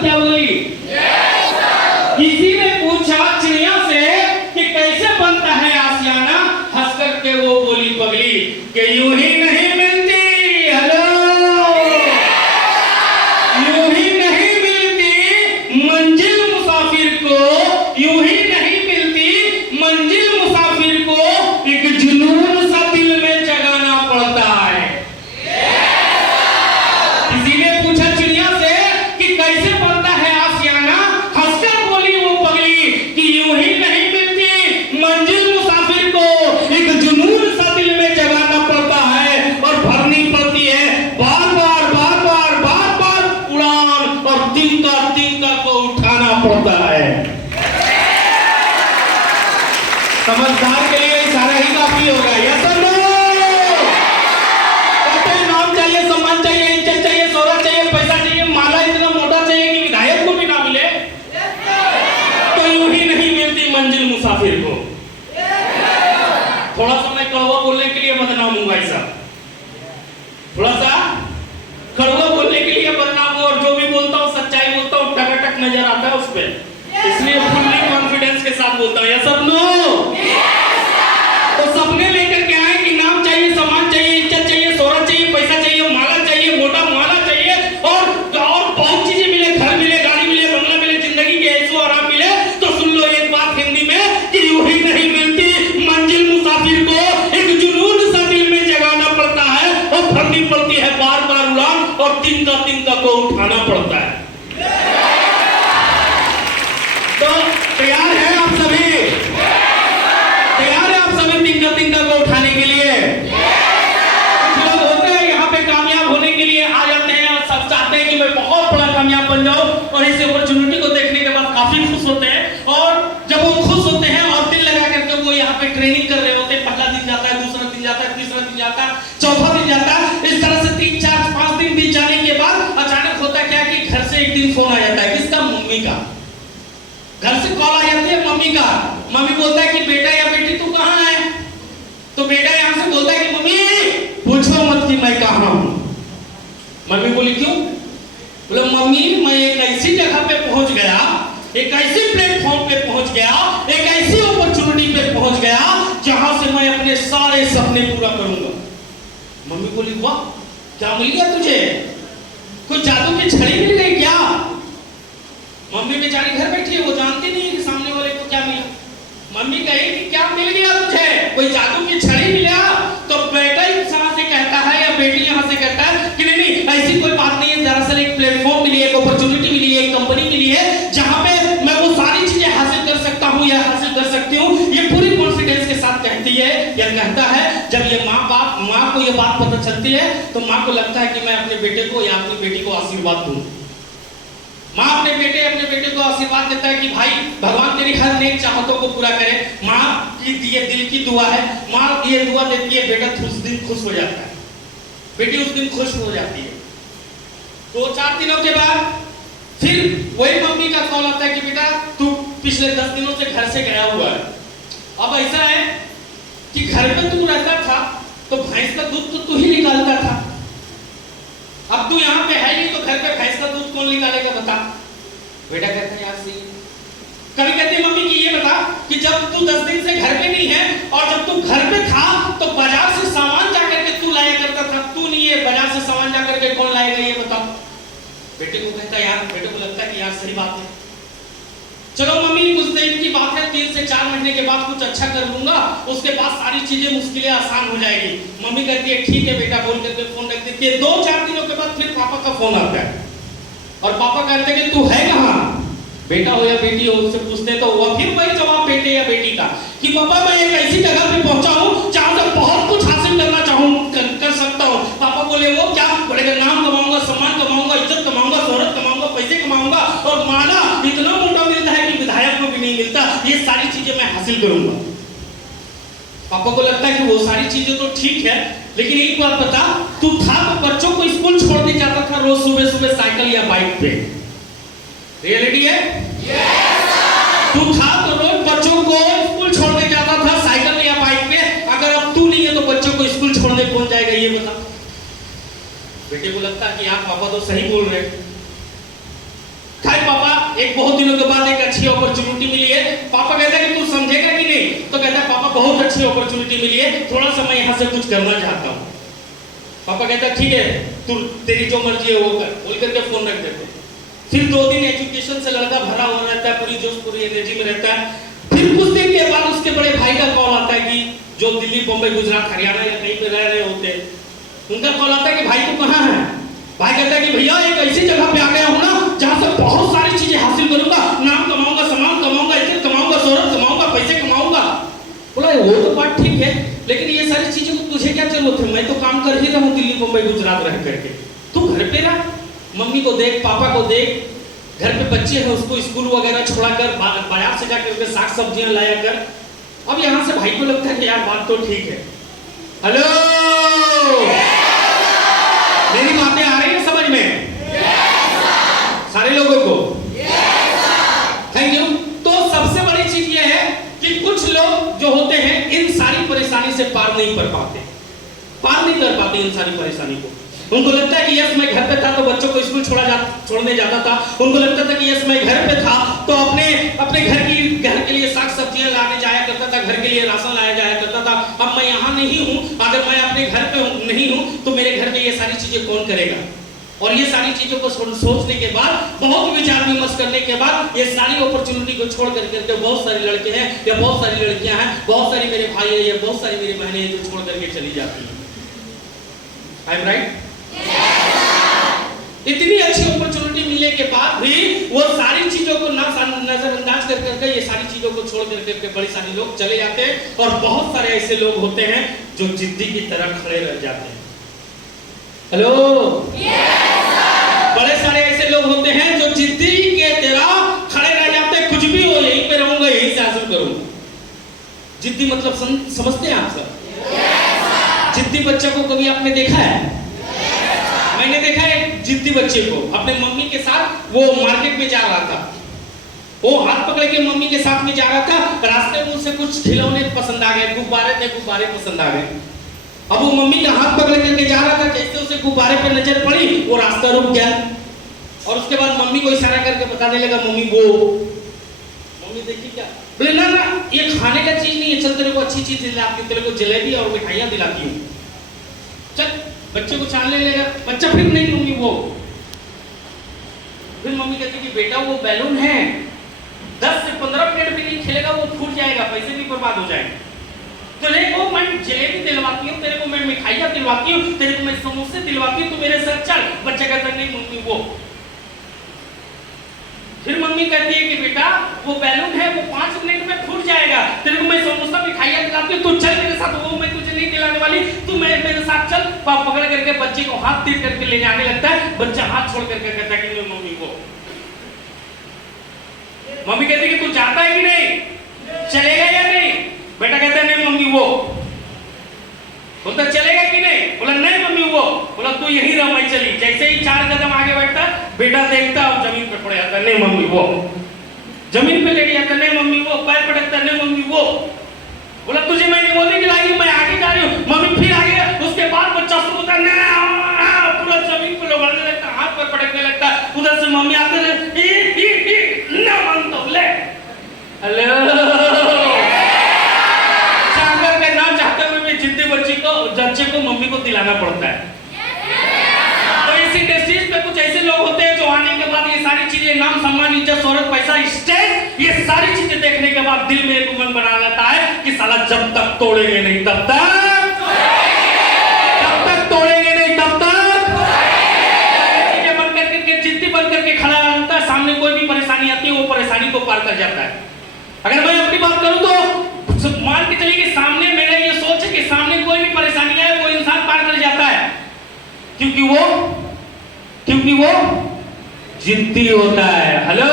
क्या बोली? किसी ने पूछा चिड़िया से कि कैसे बनता है आशियाना, हंस करके वो बोली पगली कि यूं ही नहीं मिलती। हेलो, यूं ही नहीं मिलती मंजिल मुसाफिर को, यूं ही नहीं मिलती मंजिल मुसाफिर को, एक जुनून सा दिल में जगाना पड़ता है। किसी ने पूछा चिड़िया से कि कैसे बनता है आशियाना, हंसकर बोली वो पगली कि यूं ही नहीं मिलती मंजिल मुसाफिर को, एक जुनून सा दिल में जगाना पड़ता है और भरनी पड़ती है बार बार बार बार बार बार उड़ान, और तिनका तिनका को उठाना पड़ता है। समझदार के लिए इशारा ही काफी होगा। यस और नो? कहते हैं नाम चाहिए, सम्मान चाहिए, इज्जत चाहिए, शोहरत चाहिए, पैसा चाहिए, माला इतना मोटा चाहिए कि विधायक को भी ना मिले, तो यूं ही नहीं मिलती मंजिल मुसाफिर को। थोड़ा सा मैं कड़वा बोलने के लिए बदनाम हूँ भाई साहब, थोड़ा सा कड़वा बोलने के लिए बदनाम हूँ, और जो भी बोलता हूँ सच्चाई बोलता हूँ, टकाटक नजर आता है उस पर, इसलिए फुल्ली कॉन्फिडेंस के साथ बोलता हूँ। यस और नो? तो सपने लेकर के आए कि नाम चाहिए, सम्मान चाहिए, इज्जत चाहिए, शोहरत चाहिए, पैसा चाहिए, माला चाहिए, मोटा माला चाहिए, और बहुत चीजें मिले, घर मिले, गाड़ी मिले, बंगला मिले, जिंदगी के ऐशो आराम मिले, तो सुन लो एक बात हिंदी में कि यूं ही नहीं मिलती मंजिल मुसाफिर को, एक जुनून सा दिल में जगाना पड़ता है और भरनी पड़ती है बार बार उड़ान, और तिनका तिनका को उठाना पड़ता है। तो तैयार हैं आप सभी? तैयार हैं आप सभी तिनका तिनका को उठाने के लिए? कुछ लोग होते हैं यहाँ पे कामयाब होने के लिए आ जाते हैं और सब चाहते हैं कि मैं बहुत बड़ा कामयाब बन जाऊं, और इस अपॉर्चुनिटी को देखने के बाद काफी खुश होते हैं, और जब वो खुश होते हैं और दिल लगा करके वो यहाँ पे ट्रेनिंग कर रहे होते हैं, पहला दिन जाता है, दूसरा दिन जाता है, तीसरा दिन जाता है, चौथा दिन जाता है, इस तरह से 3 4 5 दिन बीत जाने के बाद अचानक होता क्या कि घर से एक दिन फोन आ जाता है। किसका? मम्मी का। घर से कॉल आ जाती है मम्मी का। मम्मी बोलता है कि बेटा या बेटी तू कहाँ है? तो बेटा यहाँ से बोलता है कि मम्मी पूछो मत कि मैं कहाँ हूँ। मम्मी बोली क्यों? बोले मम्मी मैं एक ऐसी जगह पे पहुंच गया, एक ऐसे प्लेटफॉर्म पे पहुंच गया, एक ऐसी अपॉर्चुनिटी पे पहुंच गया जहां से मैं अपने सारे सपने पूरा करूंगा। मम्मी बोली वाह क्या मिल गया तुझे? कोई जादू की छड़ी मिल गई क्या? मम्मी बेचारी घर बैठी है, वो जानती नहीं है कि सामने वाले को क्या मिला। मम्मी कही कि क्या मिल गया तुझे? कोई जादू की छड़ी मिला? तो बेटा यहाँ से कहता है या बेटी यहाँ से कहता है कि नहीं नहीं ऐसी कोई बात नहीं है, दरअसल एक प्लेटफॉर्म मिली है, एक अपॉर्चुनिटी मिली है, एक कंपनी मिली है जहाँ पे मैं वो सारी चीजें हासिल कर सकता हूँ या हासिल कर सकती हूँ। ये पूरी कॉन्फिडेंस के साथ कहती है या कहता है। जब ये माँ को ये बात पता चलती है तो माँ को लगता है कि मैं अपने बेटे को या अपनी बेटी को आशीर्वाद दूं। माँ अपने बेटे को आशीर्वाद देता है कि भाई भगवान तेरी हर नेक चाहतों को पूरा करे। माँ की ये दिल की दुआ है, माँ ये दुआ देती है, बेटा उस दिन खुश हो जाता है, बेटी उस दिन खुश हो जाती है। 2-4 दिनों के बाद फिर वही मम्मी का कॉल आता है कि बेटा तू पिछले 10 दिनों से घर से गया हुआ है। अब ऐसा है कि घर में तू रहता था तो भैंस का दूध तो तू ही निकालता था, अब तू यहाँ पे है नहीं तो घर पे भैंस का दूध कौन निकालेगा बता? बेटा कहता है यार सही। कभी कहते हैं मम्मी कि ये बता कि जब तू 10 दिन से घर पे नहीं है और जब तू घर पे था तो बाजार से सामान जाकर के तू लाया करता था, तू नहीं है बाजार से सामान जाकर के कौन लाएगा ये बता? बेटे को कहता है यार, बेटे को लगता है कि यार सही बात है, चलो मम्मी कुछ दिन की बात है, 3 से 4 महीने के बाद कुछ अच्छा कर लूंगा, उसके बाद सारी चीजें मुश्किलें आसान हो जाएगी। मम्मी कहती है ठीक है बेटा बोल करके फोन रख देती है। 2-4 दिनों के बाद फिर पापा का फोन आता है और पापा कहते हैं कि तू है कहाँ? बेटा हो या बेटी हो उससे पूछते तो वो फिर वही जवाब बेटे या बेटी का कि पापा मैं एक ऐसी जगह पे पहुंचा हूँ जहां से बहुत कुछ हासिल करना चाहूँ कर सकता हूँ। पापा बोले वो क्या? बोलेगा नाम कमाऊंगा, सम्मान कमाऊंगा, इज्जत कमाऊंगा, शोहरत कमाऊंगा, पैसे कमाऊंगा और माला इतना मोटा मिलता है कि विधायक को भी नहीं मिलता, ये सारी चीजें मैं हासिल करूंगा। पापा को लगता है कि वो सारी चीजें तो ठीक है, लेकिन एक बात बता, तू था तो बच्चों को स्कूल छोड़ने जाता था रोज सुबह सुबह साइकिल या बाइक पे, रियलिटी है? तू था तो रोज बच्चों को स्कूल छोड़ने जाता था साइकिल या बाइक पे, अगर अब तू नहीं है तो बच्चों को स्कूल छोड़ने कौन जाएगा ये बता? बेटे को लगता है कि यार पापा तो सही बोल रहे हैं। खाए पापा, एक बहुत दिनों के बाद एक अच्छी अपॉर्चुनिटी मिली है। पापा कहता है कि तू समझेगा कि नहीं? तो कहता है पापा बहुत अच्छी अपॉर्चुनिटी मिली है, थोड़ा सा मैं यहाँ से कुछ करना चाहता हूँ। पापा कहता है ठीक है, तू तेरी जो मर्जी है वो कर, बोल करके फोन रख देते। फिर 2 दिन एजुकेशन से लड़का भरा हुआ रहता है, पूरी जोश पूरी एनर्जी में रहता है। फिर कुछ दिन के बाद उसके बड़े भाई का कॉल आता है कि जो दिल्ली, बम्बई, गुजरात, हरियाणा या कहीं पे रह रहे होते हैं, उनका कॉल आता है कि भाई तू कहाँ है? भाई कहता है कि भैया एक ऐसी जगह पे आ गया हूँ ना जहाँ से बहुत सारी चीजें हासिल करूंगा, नाम कमाऊंगा, सम्मान कमाऊंगा, इज्जत कमाऊंगा, शोहरत कमाऊंगा, पैसे कमाऊंगा। बोला वो तो बात ठीक है, लेकिन ये सारी चीजों को तुझे क्या जरूरत है? मैं तो काम कर ही रहा हूँ दिल्ली, मुंबई, गुजरात रह करके। तू घर पे रह, मम्मी को देख, पापा को देख, घर पे बच्चे हैं उसको स्कूल वगैरह छोड़ा कर, बाजार से जाकर के साग सब्जियां लाया कर। अब यहाँ से भाई को लगता है कि यार बात तो ठीक है। हेलो, मेरी बातें आ रही है समझ में? सारे लोगों को थैंक यू। तो सबसे बड़ी चीज ये है कि कुछ लोग जो होते हैं इन सारी परेशानी से पार नहीं कर पाते इन सारी परेशानी को। उनको लगता है कि यस मैं घर पे था तो बच्चों को स्कूल छोड़ने जाता था। उनको लगता था कि यस मैं घर पे था तो अपने घर के लिए साग सब्जियां लाने जाया करता था, घर के लिए राशन लाया जाया करता था। अब मैं यहाँ नहीं हूँ, अगर मैं अपने घर पे नहीं हूँ तो मेरे घर पे ये सारी चीजें कौन करेगा? और ये सारी चीजों को सोचने के बाद, बहुत विचार विमर्श करने के बाद, ये सारी अपॉर्चुनिटी को छोड़ करके बहुत सारे लड़के हैं या बहुत सारी लड़कियां हैं, बहुत सारी मेरे भाई है या बहुत सारी मेरी बहनें हैं जो छोड़ करके चली जाती हैं। I am right? इतनी अच्छी अपॉर्चुनिटी मिलने के बाद भी वो सारी चीजों को नजरअंदाज कर करके ये सारी चीजों को छोड़ करके बड़ी सारी लोग चले जाते हैं। और बहुत सारे ऐसे लोग होते हैं जो जिद्दी की तरह खड़े रह जाते हैं। हेलो, बड़े सारे ऐसे लोग होते हैं जो जिद्दी के तरह खड़े रह जाते हैं, कुछ भी हो यहीं पे रहूंगा, यहीं से हासिल करूंगा। जिद्दी मतलब समझते हैं आप सब? जिद्दी बच्चे को कभी आपने देखा है? मैंने देखा है जिद्दी बच्चे को अपने मम्मी के साथ, वो मार्केट में जा रहा था, वो हाथ पकड़ के मम्मी के साथ में जा रहा था, रास्ते में उसे कुछ खिलौने पसंद आ गए, गुब्बारे पसंद आ गए। अब वो मम्मी का हाथ पकड़ करके जा रहा था, जैसे उसे गुब्बारे पे नजर पड़ी वो रास्ता रुक गया और उसके बाद मम्मी को इशारा करके बताने लगा मम्मी वो। मम्मी देखी क्या? बोले ना ये खाने का चीज नहीं है, चल तेरे को अच्छी चीज दिलाती हूँ, तेरे को जलेबी और मिठाइयाँ दिलाती हूँ, चल। बच्चे को छानने लगा, बच्चा फिर नहीं मम्मी वो। फिर मम्मी कहती कि बेटा वो बैलून है, 10 से 15 मिनट भी नहीं खेलेगा, वो फूट जाएगा, पैसे भी बर्बाद हो जाएंगे। तेरे को मैं जलेबी दिलवाती हूँ, तेरे को मैं मिठाइयाँ दिलवाती हूँ, तेरे को मैं समोसे दिलवाती हूँ, तू मेरे साथ चल। बच्चा कहता नहीं मम्मी वो। फिर मम्मी कहती है कि बेटा वो बैलून है, वो 5 मिनट में फूट जाएगा, तेरे को मैं समोसा मिठाइयाँ दिलाती हूँ, तू चल मेरे साथ। वो मैं तुझे नहीं दिलाने वाली, तू मेरे साथ चल। पाप पकड़ करके बच्चे को हाथ तीर करके ले जाने लगता है, बच्चा हाथ छोड़ करके कहता है कि मम्मी वो। मम्मी कहती है कि तू जाता है कि नहीं, चलेगा या नहीं? बेटा कहता है नहीं मम्मी वो। बोलता चलेगा कि नहीं? बोला नहीं मम्मी वो। बोला तू यही रह, मैं चली। जैसे ही 4 कदम आगे बढ़ता बेटा देखता और जमीन पे पड़ जाता, नहीं मम्मी वो। जमीन पे लेट जाता, नहीं मम्मी वो। पैर पटकता, नहीं मम्मी वो। बोला तुझे मैंने बोलने के लागी, मैं आगे जा रही हूँ। मम्मी फिर आगे, उसके बाद बच्चा शुरू होता है, पूरा जमीन पे लोगड़ने लगता, हाथ पर पटकने लगता। उधर से मम्मी आते ना मन तो ले। हेलो, बच्चे को मम्मी को दिलाना पड़ता है। तो इसी स्टेज पे कुछ ऐसे लोग होते हैं जो आने के बाद ये सारी चीजें, नाम सम्मान इज्जत शोहरत पैसा स्टेज, ये सारी चीजें देखने के बाद दिल में एक मन बना लेता है कि साला जब तक तोड़ेंगे नहीं तब तक तोड़ेंगे नहीं तब तक चीजें बन करके जिद्दी बन करके खड़ा रहता है। सामने कोई भी परेशानी आती है वो परेशानी को पार कर जाता है। अगर मैं अपनी बात करूं तो मान के चलिए कि सामने मेरा ये सोच है कि सामने कोई भी परेशानी आए वो इंसान पार कर जाता है, क्योंकि वो जिद्दी होता है। हेलो,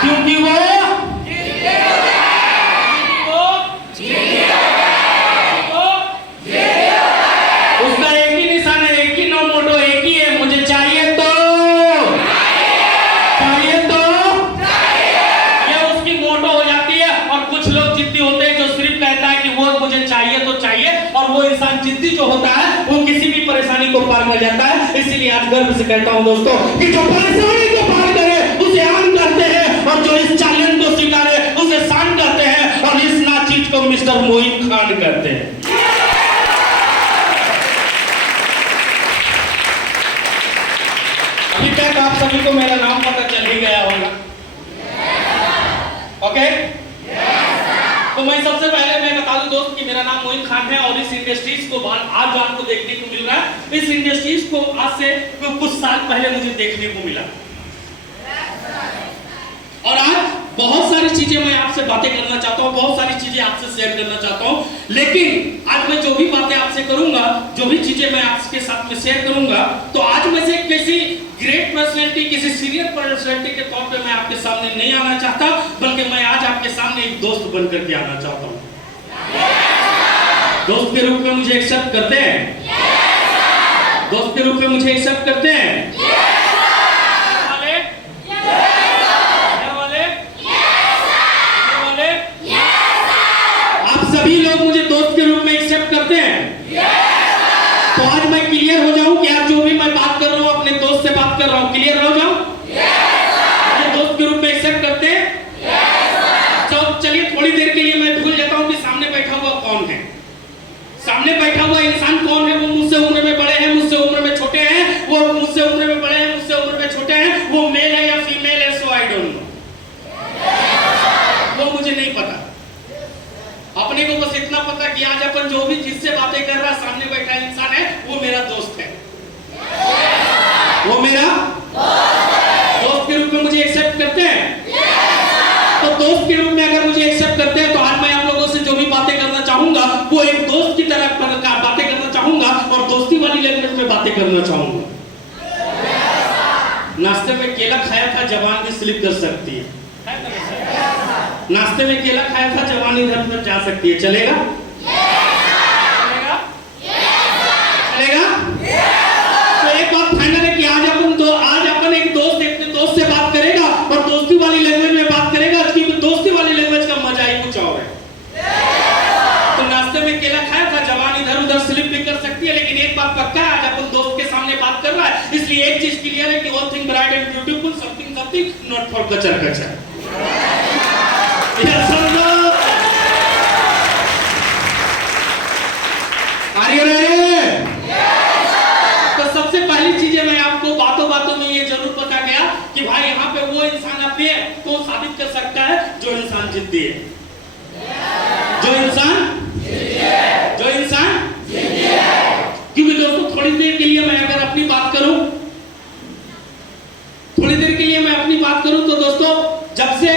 क्योंकि वो उसका एक ही निशान है, एक ही नो मोटो, एक ही है, मुझे चाहिए तो ये उसकी मोटो हो जाती है। और कुछ लोग जिद्दी होते हैं जो सिर्फ कहता है कि वो मुझे चाहिए तो चाहिए, और वो इंसान जिद्दी जो होता है वो किसी भी परेशानी को पार कर जाता है। इसीलिए आज गर्व से कहता हूं दोस्तों कि जो परेशानी को पार करे उसे आन करते हैं, और जो इस चैलेंज को स्वीकारे उसे शान करते हैं, और इस ना चीज को मिस्टर मोइन खान करते हैं। अभी तक आप सभी को मेरा नाम पता चल ही गया होगा, ओके? तो मैं सबसे पहले मैं बता दूं दोस्त कि मेरा नाम मोइन खान है, और इस इंडस्ट्रीज को आज जो आपको देखने को मिल रहा है, इस इंडस्ट्रीज को आज से कुछ साल पहले मुझे देखने को मिला। और आज बहुत सारी चीजें मैं आपसे बातें करना चाहता हूं, बहुत सारी चीजें आपसे शेयर करना चाहता हूं, लेकिन आज मैं जो भी बातें आपसे करूंगा, जो भी चीजें मैं आपके साथ में शेयर करूंगा, तो आज मैं से किसी ग्रेट पर्सनैलिटी, किसी सीनियर पर्सनैलिटी के तौर पे मैं आपके सामने नहीं आना चाहता, बल्कि मैं आज आपके सामने एक दोस्त बनकर के आना चाहता हूं। दोस्त के रूप में मुझे एक्सेप्ट करते हैं? दोस्त के रूप में मुझे एक्सेप्ट करते हैं? सभी लोग मुझे दोस्त के रूप में एक्सेप्ट करते हैं? तो आज मैं क्लियर हो जाऊं कि आज जो भी मैं बात कर रहा हूं अपने दोस्त से बात कर रहा हूं, क्लियर हो जाऊं? मुझे दोस्त के रूप में एक्सेप्ट करते हैं? तो चलिए थोड़ी देर के लिए मैं भूल जाता हूं कि सामने बैठा हुआ कौन है। सामने बैठा हुआ इंसान कौन है? वो मुझसे उम्र में बड़े हैं, मुझसे उम्र में छोटे हैं, वो मुझसे उम्र में बड़े हैं, मुझसे उम्र में छोटे हैं, वो मेल है या फीमेल है, सो आई डोंट नो, वो मुझे नहीं पता। अपने को बस इतना पता कि आज अपन जो भी जिससे बातें कर रहा सामने बैठा इंसान है, वो मेरा दोस्त है, वो मेरा दोस्त के रूप में मुझे एक्सेप्ट करते हैं? तो दोस्त के रूप में अगर मुझे एक्सेप्ट करते हैं, तो आज मैं आप लोगों से जो भी बातें करना चाहूंगा वो एक दोस्त की तरह बातें करना चाहूंगा, और दोस्ती वाली लैंग्वेज में बातें करना चाहूंगा। नाश्ते में केला खाया था, जबान भी स्लिप कर सकती है। नाश्ते में केला खाया था, जवानी इधर उधर जा सकती है, चलेगा? चलेगा? चलेगा? तो एक बात फाइनल है कि आज अपन एक दोस्त अपने दोस्त से बात करेगा और दोस्ती वाली लैंग्वेज में बात करेगा, क्योंकि दोस्ती वाली लैंग्वेज का मजा ही कुछ और है। तो नाश्ते में केला खाया था, जवानी इधर उधर स्लिप भी कर सकती है, लेकिन एक बात पक्का है, आज अपन दोस्त के सामने बात कर रहा है, इसलिए एक चीज क्लियर है कि all thing bright and beautiful, something something not for कचर कचर। तो सबसे पहली चीजें मैं आपको बातों बातों में ये जरूर बता गया कि भाई यहाँ पे वो इंसान अपने को साबित कर सकता है जो इंसान जिद्दी है, जो इंसान क्योंकि दोस्तों थोड़ी देर के लिए मैं अगर अपनी बात करूं, थोड़ी देर के लिए मैं अपनी बात करूं, तो दोस्तों जब से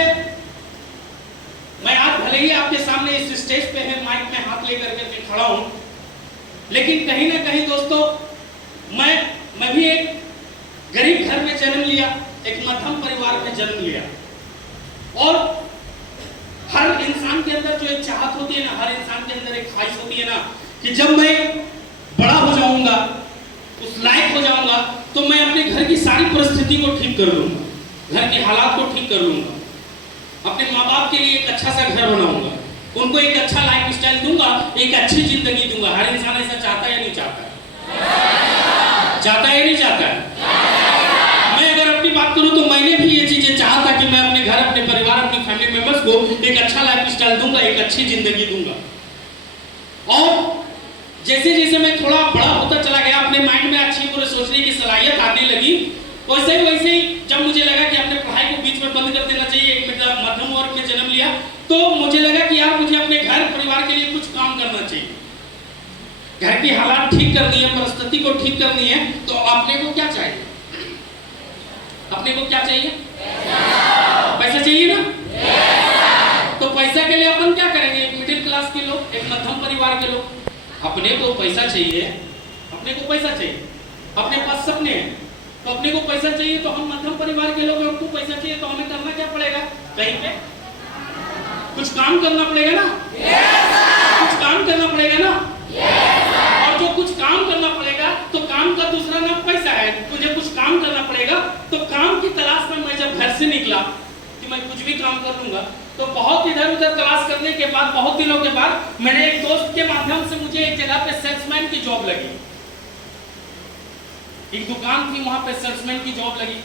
मैं आज भले ही आपके सामने इस स्टेज पे है, माइक में हाथ लेकर के खड़ा हूं, लेकिन कहीं ना कहीं दोस्तों मैं भी एक गरीब घर में जन्म लिया, एक मध्यम परिवार में जन्म लिया, और हर इंसान के अंदर जो एक चाहत होती है ना, हर इंसान के अंदर एक ख्वाहिश होती है ना कि जब मैं बड़ा हो जाऊंगा, उस लायक हो जाऊंगा, तो मैं अपने घर की सारी परिस्थिति को ठीक कर लूंगा, घर के हालात को ठीक कर लूंगा, अपने माँ बाप के लिए एक अच्छा सा घर बनाऊंगा, उनको एक अच्छा लाइफ स्टाइल दूंगा, एक अच्छी जिंदगी दूंगा। हर इंसान ऐसा चाहता है या नहीं चाहता? चाहता है या नहीं चाहता? मैं अगर अपनी बात करूं तो मैंने भी ये चीजें चाहा था कि मैं अपने घर, अपने परिवार, अपनी फैमिली मेंबर्स को एक अच्छा लाइफ स्टाइल दूंगा, एक अच्छी जिंदगी दूंगा। और जैसे जैसे मैं थोड़ा बड़ा होता चला गया, अपने माइंड में अच्छी बुरी सोचने की सलाहियत आने लगी, वैसे ही जब मुझे लगा कि अपने पढ़ाई को बीच में बंद कर देना चाहिए, एक मध्यम वर्ग में जन्म लिया, तो मुझे लगा कि यार मुझे अपने घर परिवार के लिए कुछ काम करना चाहिए, घर की हालात ठीक करनी है, परिस्थिति को ठीक करनी है। तो अपने को क्या चाहिए? अपने को क्या चाहिए? पैसा चाहिए ना? तो पैसा के लिए अपन क्या करेंगे? एक मिडिल क्लास के लोग, एक मध्यम परिवार के लोग, अपने को पैसा चाहिए, अपने को पैसा चाहिए, अपने पास सपने हैं, तो अपने को पैसा चाहिए, तो हम मध्यम परिवार के लोग, हमको पैसा चाहिए, तो हमें करना क्या पड़ेगा? कहीं पे कुछ काम करना पड़ेगा ना? कुछ काम करना पड़ेगा ना? और जो कुछ काम करना पड़ेगा, तो काम का दूसरा नाम पैसा है। मुझे कुछ काम करना पड़ेगा, तो काम की तलाश में मैं जब घर से निकला कि मैं कुछ भी काम कर लूंगा, तो बहुत इधर उधर तलाश करने के बाद, बहुत दिनों के बाद, मेरे एक दोस्त के माध्यम से मुझे एक जगह पे सेल्समैन की जॉब लगी। एक दुकान थी, वहां पे सेल्समैन की जॉब लगी।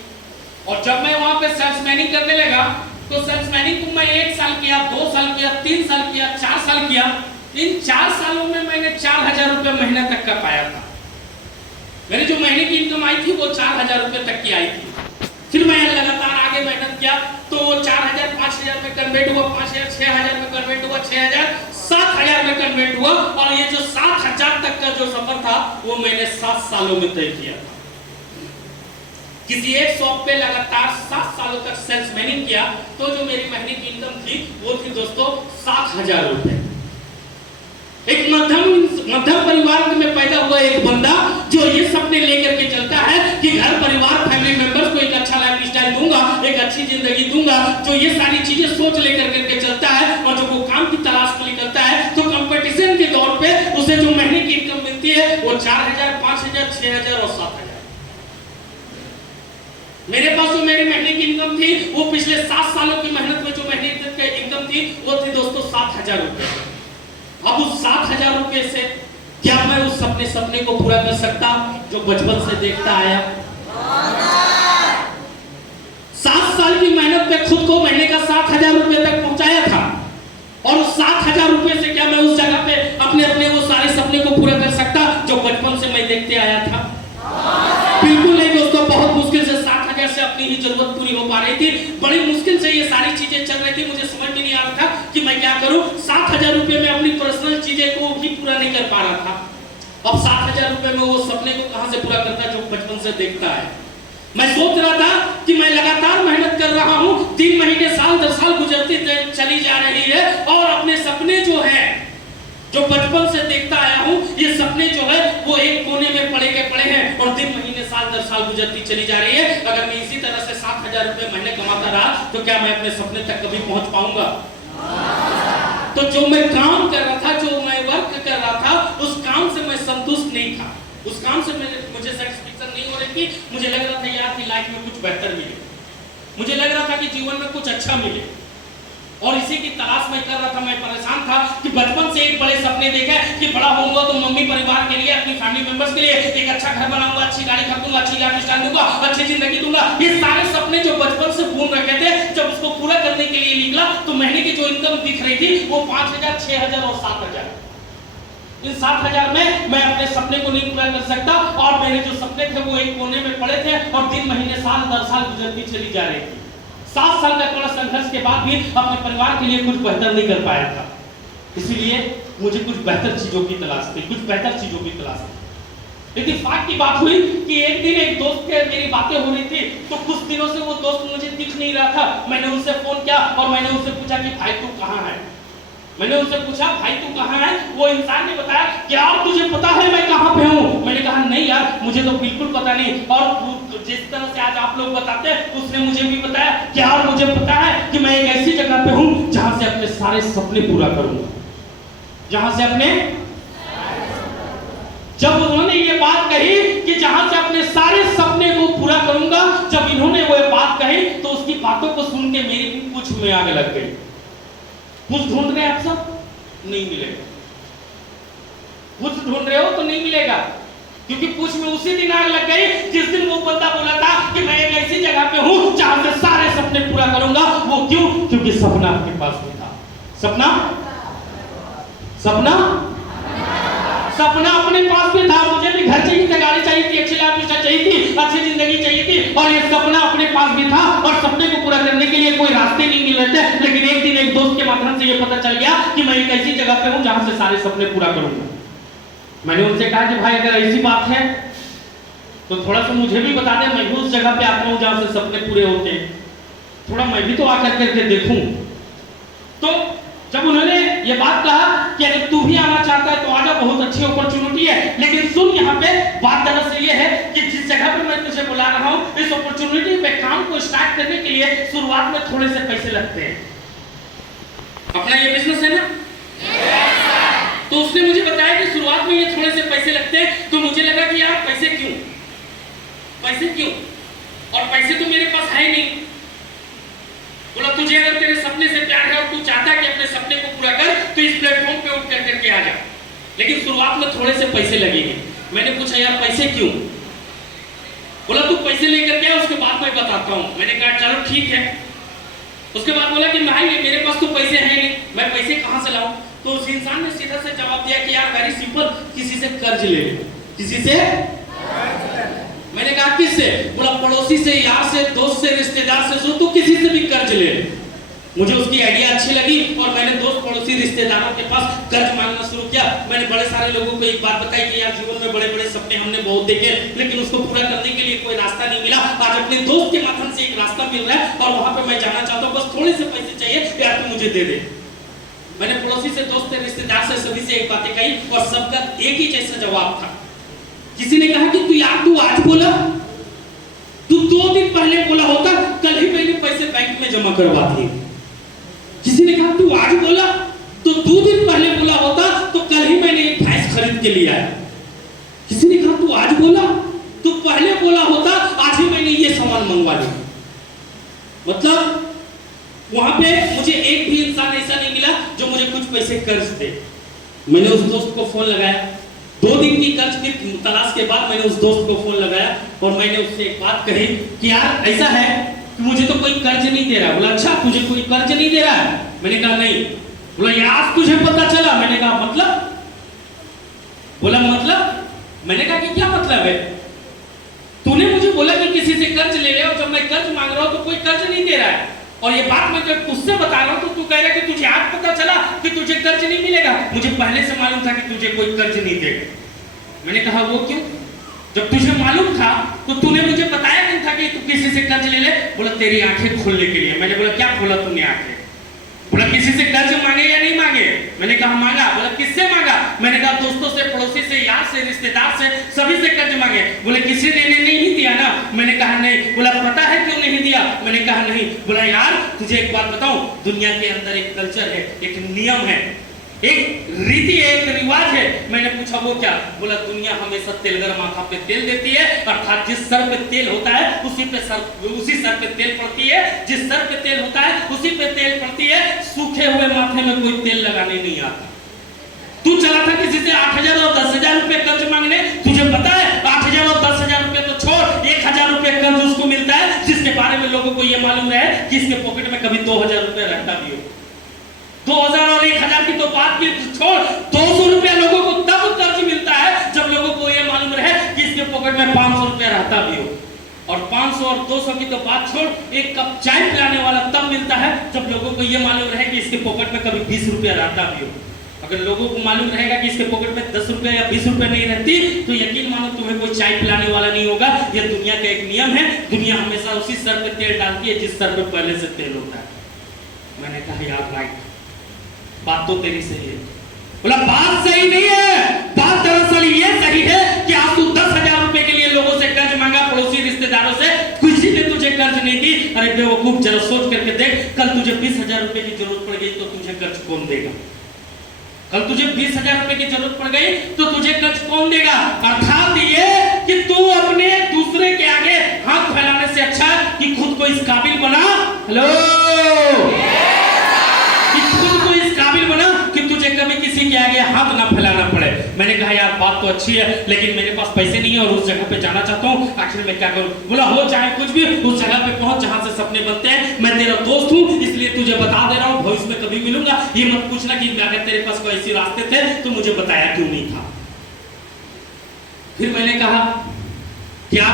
और जब मैं वहां पे सेल्समैनिंग करने लगा तो सेल्समैनिंग को मैं 1 साल किया, 2 साल किया, 3 साल किया, 4 साल किया। इन 4 सालों में मैंने 4000 रुपये महीने तक का पाया था। मेरी जो महीने की इनकम आई थी वो 4000 रुपये तक की आई थी। फिर मैं लगातार आगे मेहनत किया तो 4000 5000 में कन्वर्ट हुआ, 5000 6000 में कन्वर्ट हुआ, 6000 7000 में कन्वर्ट हुआ। और ये जो 7000 तक का जो सफर था वो मैंने 7 सालों में तय किया था। किसी एक शॉप पे लगातार 7 सालों तक सेल्समैनिंग किया तो जो मेरी महीने की इनकम थी वो थी दोस्तों 7000 रुपए। एक मध्यम परिवार में पैदा हुआ एक बंदा जो ये सपने लेकर के चलता है कि घर परिवार फैमिली मेंबर्स को एक अच्छा लाइफ स्टाइल दूंगा, एक अच्छी जिंदगी दूंगा, जो ये सारी चीजें सोच लेकर के चलता है और जो वो काम की तलाश में निकलता है तो कंपटीशन के दौर पे उसे जो महीने की इनकम मिलती है वो 4000 5000 6000 और 7000। मेरे पास जो मेरी महीने की इनकम थी वो पिछले 7 सालों की मेहनत में जो महीने की इनकम थी वो थी दोस्तों 7000 रुपए। अब उस 7000 रुपए से क्या मैं उस सपने को पूरा कर सकता जो बचपन से देखता आया? 7 साल की मेहनत में खुद को महीने का 7000 रुपए तक पहुंचाया था और उस 7000 रुपए से क्या मैं उस जगह पे अपने वो सारे सपने को पूरा कर सकता जो बचपन से मैं देखते आया था? बिल्कुल नहीं दोस्तों। बहुत मुश्किल से 7000 से अपनी ही जरूरत पूरी हो पा रही थी। बड़ी मुश्किल से ये सारी चीजें चल रही थी। मुझे समझ में नहीं आ रहा था कि मैं क्या करूं। 7000 रुपए में अपनी पर्सनल चीजें को भी पूरा नहीं कर पा रहा था। अब 7000 रुपए में वो सपने को कहां से पूरा करता जो बचपन से देखता है। मैं सोच रहा था कि मैं लगातार मेहनत कर रहा हूं, 3 महीने साल 10 साल गुजरती चली जा रही है और अपने सपने जो है जो बचपन से देखता आया हूं ये सपने जो है वो एक कोने में पड़े के पड़े हैं और 3 महीने साल 10 साल गुजरती चली जा रही है। अगर मैं इसी तरह से 7000 रुपए महीने कमाता रहा तो क्या मैं अपने सपने तक कभी पहुंच पाऊंगा? तो जो मैं काम कर रहा था, जो मैं वर्क कर रहा था, उस काम से मैं संतुष्ट नहीं था। उस काम से मुझे सेटिस्फेक्शन नहीं हो रही थी। मुझे लग रहा था यार कि लाइफ में कुछ बेहतर मिले, मुझे लग रहा था कि जीवन में कुछ अच्छा मिले और इसी की तलाश में कर रहा था। मैं परेशान था कि बचपन से एक बड़े सपने देखे कि बड़ा होऊंगा तो मम्मी परिवार के लिए, अपनी फैमिली मेंबर्स के लिए एक अच्छा घर बनाऊंगा, अच्छी गाड़ी खरीदूंगा, अच्छी लाइफ स्टाइल दूंगा, अच्छी जिंदगी दूंगा। ये सारे सपने जो बचपन से बुन रखे थे, जब उसको पूरा करने के लिए निकला तो महीने की जो इनकम दिख रही थी वो 5000 6000 और 7000। इन 7000 में मैं अपने सपने को नहीं पूरा कर सकता और मेरे जो सपने थे वो एक कोने में पड़े थे और 3 महीने साल 10 साल गुजरती चली जा रही थी। 7 साल का कड़ा संघर्ष के बाद भी अपने परिवार के लिए कुछ बेहतर नहीं कर पाया था। इसीलिए मुझे कुछ बेहतर चीजों की तलाश थी, कुछ बेहतर चीजों की तलाश थी। लेकिन फाक की बात हुई कि एक दिन एक दोस्त के मेरी बातें हो रही थी तो कुछ दिनों से वो दोस्त मुझे दिख नहीं रहा था। मैंने उनसे फोन किया और मैंने उनसे पूछा कि भाई तू कहाँ है? मैंने उनसे पूछा भाई तू कहाँ है? वो इंसान ने बताया कि यार तुझे पता है मैं कहाँ पे हूँ? मैंने कहा नहीं यार मुझे तो बिल्कुल पता नहीं। और जिस तरह से आज आप लोग बताते हैं उसने मुझे भी बताया कि यार मुझे पता है कि मैं एक ऐसी जगह पे हूँ जहाँ से अपने सारे सपने पूरा करूंगा, जहाँ से अपने। जब उन्होंने ये बात कही कि जहाँ से अपने सारे सपने को पूरा करूंगा, जब इन्होंने वो बात कही तो उसकी बातों को सुन के मेरी भी पूछ में आग लग गई। कुछ ढूंढ रहे हैं आप सब? नहीं मिलेगा। कुछ ढूंढ रहे हो तो नहीं मिलेगा क्योंकि पूछ में उसी दिन आग लग गई जिस दिन वो बंदा बोला था कि मैं एक ऐसी जगह पे हूं जहां से सारे सपने पूरा करूंगा। वो क्यों? क्योंकि सपना आपके पास भी था। सपना अपने पास भी था। मुझे भी घर चाहिए था, गाड़ी चाहिए थी, अच्छी लाइफ स्टाइल चाहिए थी, अच्छी जिंदगी चाहिए थी और ये सपना अपने पास भी था और सपने को पूरा करने के लिए कोई रास्ते नहीं मिल रहे थे। लेकिन एक दिन एक दोस्त के माध्यम से ये पता चल गया कि मैं एक ऐसी जगह पे हूं जहां से सारे सपने पूरा करूंगा। मैंने उनसे कहा कि भाई अगर ऐसी बात है तो थोड़ा सा मुझे भी बता दे, मैं भी उस जगह पे आता हूं जहां से सपने पूरे होते हैं, थोड़ा मैं भी तो आकर करके देखूं। तो जब उन्होंने ये बात कहा कि अगर तू भी आना चाहता है तो आजा, बहुत अच्छी अपॉर्चुनिटी है। लेकिन सुन यहाँ पे बात दरअसल ये है कि जिस जगह पे मैं तुझे बुला रहा हूँ इस अपॉर्चुनिटी पे काम को स्टार्ट करने के लिए शुरुआत में थोड़े से पैसे लगते हैं। अपना ये बिजनेस है ना? तो उसने मुझे बताया कि शुरुआत में ये थोड़े से पैसे लगते हैं। तो मुझे लगा कि यार पैसे क्यों और पैसे तो मेरे पास है नहीं। बोला तुझे अगर तेरे सपने से प्यार है और तू चाहता है कि अपने सपने को पूरा कर तो इस प्लेटफॉर्म पे उठ करके आ जा, लेकिन शुरुआत में थोड़े से पैसे लगेंगे। मैंने पूछा यार पैसे क्यों? बोला तू पैसे लेकर के उसके बाद मैं बताता हूँ। मैंने कहा चलो ठीक है। उसके बाद बोला कि भाई मेरे पास तो पैसे हैं नहीं, मैं पैसे कहाँ से लाऊं? तो उस इंसान ने सीधा से जवाब दिया कि यार वेरी सिंपल, किसी से कर्ज ले ले। किसी से? मैंने कहा किससे? बोला पड़ोसी से, यार से, दोस्त से, रिश्तेदार से, तो किसी से भी कर्ज ले ले। मुझे उसकी आइडिया अच्छी लगी और मैंने दोस्त पड़ोसी रिश्तेदारों के पास कर्ज मांगना शुरू किया। मैंने बड़े सारे लोगों को एक बात बताई कि यार जीवन में बड़े बड़े सपने हमने बहुत देखे, लेकिन उसको पूरा करने के लिए कोई रास्ता नहीं मिला। आज अपने दोस्त के माध्यम से एक रास्ता मिल रहा है और वहां पे मैं जाना चाहता हूँ, बस थोड़े से पैसे चाहिए, यार तू मुझे दे दे। मैंने पड़ोसी से, दोस्त से, रिश्तेदार से, सभी से एक बातें कही और सबका एक ही जैसा जवाब था। किसी ने कहा कि तू यार तू आज बोला, तू 2 दिन पहले बोला होता, कल ही मैंने पैसे बैंक में जमा करवा दिए। किसी ने कहा तू आज बोला तो 2 दिन पहले बोला होता तो कल ही मैंने एक भैंस खरीद के लिया है। किसी ने कहा तू आज बोला तो पहले बोला होता आज ही मैंने ये सामान मंगवा लिया। मतलब वहां पे मुझे एक भी इंसान ऐसा नहीं मिला जो मुझे कुछ पैसे कर्ज दे। मैंने उस दोस्त को फोन लगाया, 2 दिन की कर्ज की तलाश के बाद मैंने उस दोस्त को फोन लगाया और मैंने उससे एक बात कही कि यार ऐसा है कि मुझे तो कोई कर्ज नहीं दे रहा। बोला अच्छा तुझे कोई कर्ज नहीं दे रहा है? मैंने कहा नहीं। बोला यार आज तुझे पता चला? मैंने कहा मतलब? बोला मतलब? मैंने कहा कि क्या मतलब है? तूने मुझे बोला कि किसी से कर्ज ले ले और जब मैं कर्ज मांग रहा हूं तो कोई कर्ज नहीं दे रहा है, और ये बात मैं जब तुझसे बता रहा हूं तो तू कह रहा है कि तुझे आज पता चला कि तुझे कर्ज नहीं मिलेगा। मुझे पहले से मालूम था कि तुझे कोई कर्ज नहीं देगा। मैंने कहा वो क्यों? जब तुझे मालूम था तो तूने मुझे बताया नहीं था कि तू किसी से कर्ज ले ले? बोला तेरी आंखें खोलने के लिए। मैंने बोला क्या खोला तूने आंखें? बोला किसी से कर्ज मांगे या नहीं मांगे? मैंने कहा मांगा। बोला किससे मांगा? मैंने कहा दोस्तों से, पड़ोसी से, यार से, रिश्तेदार से, सभी से कर्ज मांगे। बोले किसी ने नहीं दिया ना? मैंने कहा नहीं। बोला पता है क्यों नहीं दिया? मैंने कहा नहीं। बोला यार तुझे एक बात बताऊं, दुनिया के अंदर एक कल्चर है, एक नियम है, एक रीति है, एक रिवाज है। मैंने पूछा वो क्या? बोला दुनिया हमेशा तेलगर माथा पे तेल देती है, अर्थात जिस सर पे तेल होता है उसी सर पे तेल पड़ती है, जिस सर पे तेल होता है उसी पे तेल पड़ती है। सूखे हुए माथे में कोई तेल लगाने नहीं आता। तू चला था किसी से 8,000 और 10,000 रुपए कर्ज मांगने, तुझे पता है 8,000 और 10,000 रुपए तो छोड़, 1,000 रुपए कर्ज उसको मिलता है जिसके बारे में लोगों को यह मालूम रहे कि इसके पॉकेट में कभी 2,000 रुपए रहता भी हो। 2,000 और 1,000 की तो बात की छोड़, 200 रुपया लोगों को तब कर्ज मिलता है जब लोगों को यह मालूम रहे कि इसके पॉकेट में 500 रुपया रहता भी हो। और 500 और 200 की तो बात छोड़, एक कप चाय पिलाने वाला तब मिलता है जब लोगों को यह मालूम रहे कि इसके पॉकेट में कभी 20 रुपया रहता भी हो। अगर लोगों को मालूम रहेगा कि इसके पॉकेट में 10 रुपया या 20 रुपया नहीं रहती तो यकीन मानो तुम्हें कोई चाय पिलाने वाला नहीं होगा। यह दुनिया का एक नियम है। दुनिया हमेशा उसी सर पे तेल डालती है जिस सर पे पहले से तेल होता है। मैंने कहा यार राइट, बात तो तेरी सही है। बोला बात सही नहीं है, बात दरअसल ये सही है कि आज तू 10,000 रुपए के लिए लोगों से कर्ज मांगा, पड़ोसी रिश्तेदारों से, किसी ने तुझे कर्ज नहीं दी। अरे बेवकूफ जरा सोच करके देख, कल तुझे 20,000 रुपए की जरूरत पड़ गई तो तुझे कर्ज कौन देगा? कल तुझे 20,000 रुपए की जरूरत पड़ गई तो तुझे कर्ज कौन देगा? अर्थात ये कि तू अपने दूसरे के आगे हाथ फैलाने से अच्छा कि खुद को इस काबिल बना, हेलो, कि तुझे कभी किसी के आगे हाथ ना फैलाना पड़े। मैंने कहा यार बात तो अच्छी है लेकिन मेरे पास पैसे नहीं है और उस जगह पे जाना चाहता हूँ, आखिर मैं क्या करूँ? बोला हो चाहे कुछ भी, उस जगह पे पहुंच जहां से सपने बनते हैं। मैं तेरा दोस्त हूँ इसलिए तुझे बता दे रहा हूँ, भविष्य में कभी मिलूंगा ये मत पूछना कि अगर तेरे पास कोई ऐसे रास्ते थे तो मुझे बताया क्यों नहीं था। फिर मैंने कहा क्या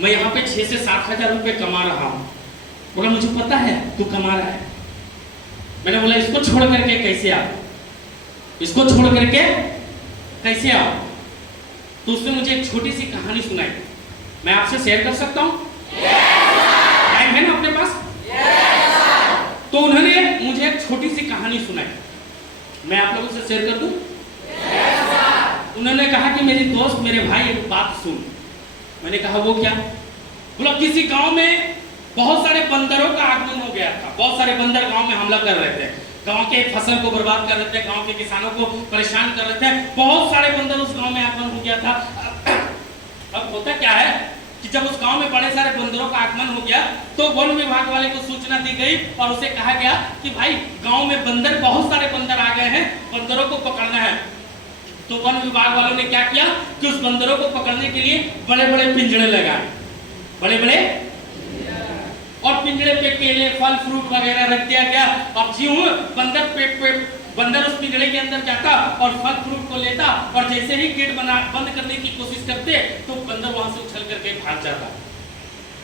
मैं यहाँ पे 6 से 7,000 रुपए कमा रहा हूँ? बोला मुझे पता है तू कमा रहा है। मैंने बोला इसको छोड़ करके कैसे आओ, इसको छोड़ करके कैसे आओ? तो उसने मुझे एक छोटी सी कहानी सुनाई, मैं आपसे शेयर कर सकता हूँ? टाइम है ना अपने पास? तो उन्होंने मुझे एक छोटी सी कहानी सुनाई, मैं आप लोगों से शेयर कर दूं? उन्होंने कहा कि मेरी दोस्त, मेरे भाई एक बात सुन। मैंने कहा वो क्या? बोला किसी गांव में बहुत सारे बंदरों का आगमन हो गया था। बहुत सारे बंदर गांव में हमला कर रहे थे, गांव के फसल को बर्बाद कर रहे थे, गांव के किसानों को परेशान कर रहे थे। बहुत सारे बंदर उस गांव में आगमन हो गया था। अब होता क्या है कि जब उस गांव में बड़े सारे बंदरों का आगमन हो गया तो वन विभाग वाले को सूचना दी गई और उसे कहा गया कि भाई गांव में बंदर, बहुत सारे बंदर आ गए हैं, बंदरों को पकड़ना है। तो वन विभाग वालों ने क्या किया कि उस बंदरों को पकड़ने के लिए बड़े बड़े पिंजड़े लगाए, बड़े बड़े, और पिंजड़े पे केले फल फ्रूट वगैरह रख दिया गया। अब ज्यों बंदर उस पिंजड़े के अंदर जाता और फल फ्रूट को लेता, और जैसे ही गेट बंद करने की कोशिश करते तो बंदर वहां से उछल करके भाग जाता।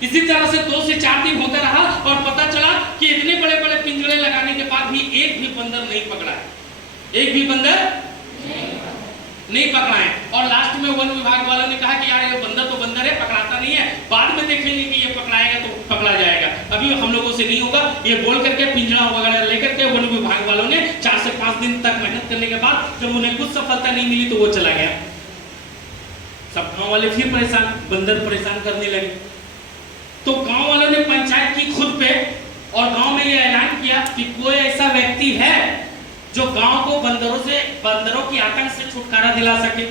इसी तरह से 2 से 4 दिन होता रहा और पता चला कि इतने बड़े बड़े पिंजड़े लगाने के बाद भी एक भी बंदर नहीं पकड़ा है, एक भी बंदर नहीं पकड़ा है। और लास्ट में वन विभाग वालों ने कहा कि यार ये बंदर तो बंदर है, पकड़ाता नहीं है, बाद में देखेंगे कि ये पकड़ाएगा तो पकड़ा जाएगा, अभी हम लोगों से नहीं होगा। ये बोल करके पिंजड़ा वगैरह लेकर के वन विभाग वालों ने 4 से 5 दिन तक मेहनत करने के बाद जब उन्हें कुछ सफलता नहीं मिली तो वो चला गया। सब गांव वाले फिर परेशान, बंदर परेशान करने लगे। तो गांव वालों ने पंचायत की खुद पे, और गांव में ये ऐलान किया कि कोई ऐसा व्यक्ति है जो गांव को बंदरों की आतंक से छुटकारा दिला सके।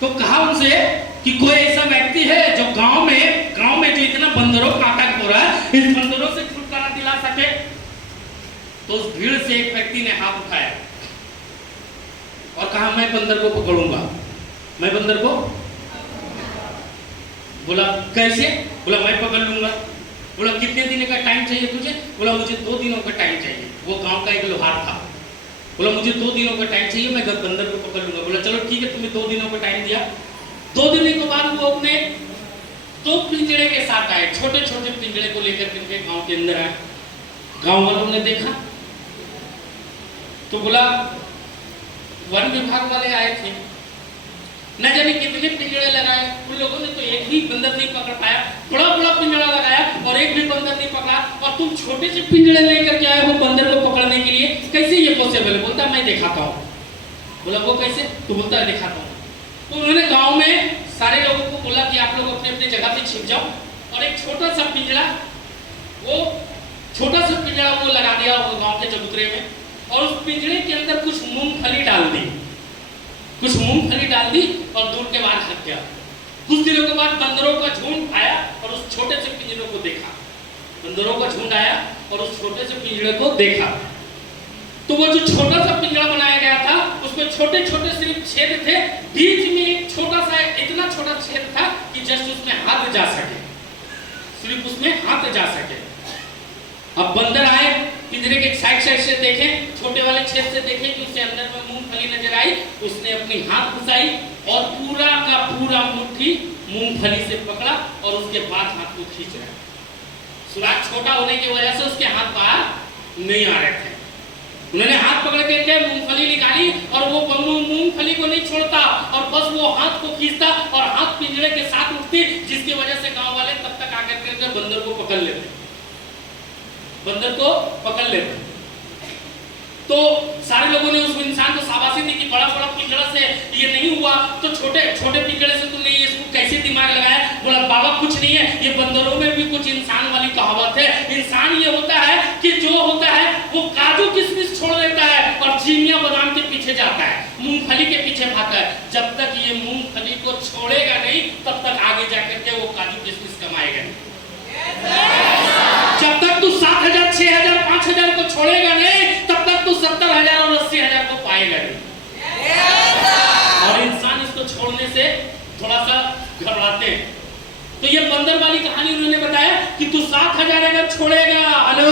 तो कहा उनसे कि कोई ऐसा व्यक्ति है जो गांव में जो इतना बंदरों का आतंक हो रहा है, इस बंदरों से छुटकारा दिला सके। तो उस भीड़ से एक व्यक्ति ने हाथ उठाया और कहा मैं बंदर को पकड़ूंगा, मैं बंदर को। बोला कैसे? बोला मैं पकड़ लूंगा। बोला कितने दिन का टाइम चाहिए तुझे? बोला मुझे 2 दिनों का टाइम चाहिए। वो गांव का एक लोहार था। बोला मुझे 2 दिनों का टाइम चाहिए, मैं बंदर को पकड़ लूंगा। बोला चलो ठीक है, तुम्हें 2 दिनों का टाइम दिया। 2 दिन के बाद वो अपने 2 पिंजड़े के साथ आए, छोटे छोटे पिंजड़े को लेकर के गांव के अंदर आए। गांव वालों ने देखा तो बोला वन विभाग वाले आए थे, न जाने कितने पिंजड़े लगाए, उन लोगों ने तो एक भी बंदर नहीं पकड़ पाया। बड़ा बड़ा पिंजड़ा लगाया और एक भी बंदर नहीं पकड़ा, और तुम छोटे से पिंजड़े लेकर के आए हो बंदर को पकड़ने के लिए, कैसे ये पॉसिबल? बोलता मैं दिखाता हूँ। बोला वो कैसे? तो बोलता है दिखाता हूँ। तो उन्होंने गांव में सारे लोगों को बोला कि आप लोग अपने अपने जगह पे छिप जाओ, और एक छोटा सा पिंजड़ा वो लगा दिया वो गाँव के चबूतरे में, और उस पिंजड़े के अंदर कुछ मूंगफली डाल दी और दूर के बाहर हट गया। कुछ दिनों के बाद बंदरों का झुंड आया और उस छोटे से पिंजरे को देखा। बंदरों का झुंड आया और उस छोटे से पिंजरे को देखा। तो वो जो छोटा सा पिंजरा बनाया गया था उसमें छोटे छोटे सिर्फ छेद थे, बीच में एक छोटा सा इतना छोटा छेद था कि जस्ट उसमें हाथ जा सके, सिर्फ उसमें हाथ जा सके। अब बंदर आए, पिंजरे के साइड से देखे, छोटे वाले छेद से देखे कि उसके अंदर में मूंगफली नजर आई। उसने अपनी हाथ घुसाई और पूरा का पूरा मुट्ठी मूंगफली से पकड़ा और उसके बाद हाथ को खींच रहा। सुराग छोटा होने की वजह से उसके हाथ बाहर नहीं आ रहे थे। उन्होंने हाथ पकड़ के मूंगफली निकाली और वो मूंगफली को नहीं छोड़ता और बस वो हाथ को खींचता और हाथ पिंजरे के साथ उठती, जिसकी वजह से गांव वाले तब तक आकर के बंदर को पकड़ लेते। तो सारे लोगों ने उस इंसान को शाबाशी दी कि बड़ा बड़ा पिंजरा से ये नहीं हुआ, तो छोटे छोटे पिंजरे से तुमने ये इसको कैसे दिमाग लगाया? बोला बाबा कुछ नहीं है, ये बंदरों में भी कुछ इंसान वाली कहावत है। इंसान ये होता है कि जो होता है वो काजू किशमिश छोड़ देता है और चिनिया बादाम के पीछे जाता है, मूंगफली के पीछे भागता है। जब तक ये मूंगफली को छोड़ेगा नहीं तब तक आगे जाकर के वो काजू किशमिश कमाएगा नहीं। जब तक तू 7,000, 6,000, 5,000 को छोड़ेगा नहीं तब तक तू 70,000 और 80,000 को पाएगा नहीं। और इंसान इसको छोड़ने से थोड़ा सा घबराते हैं। तो ये बंदर वाली कहानी उन्होंने बताया कि तू 7,000 अगर छोड़ेगा, हेलो,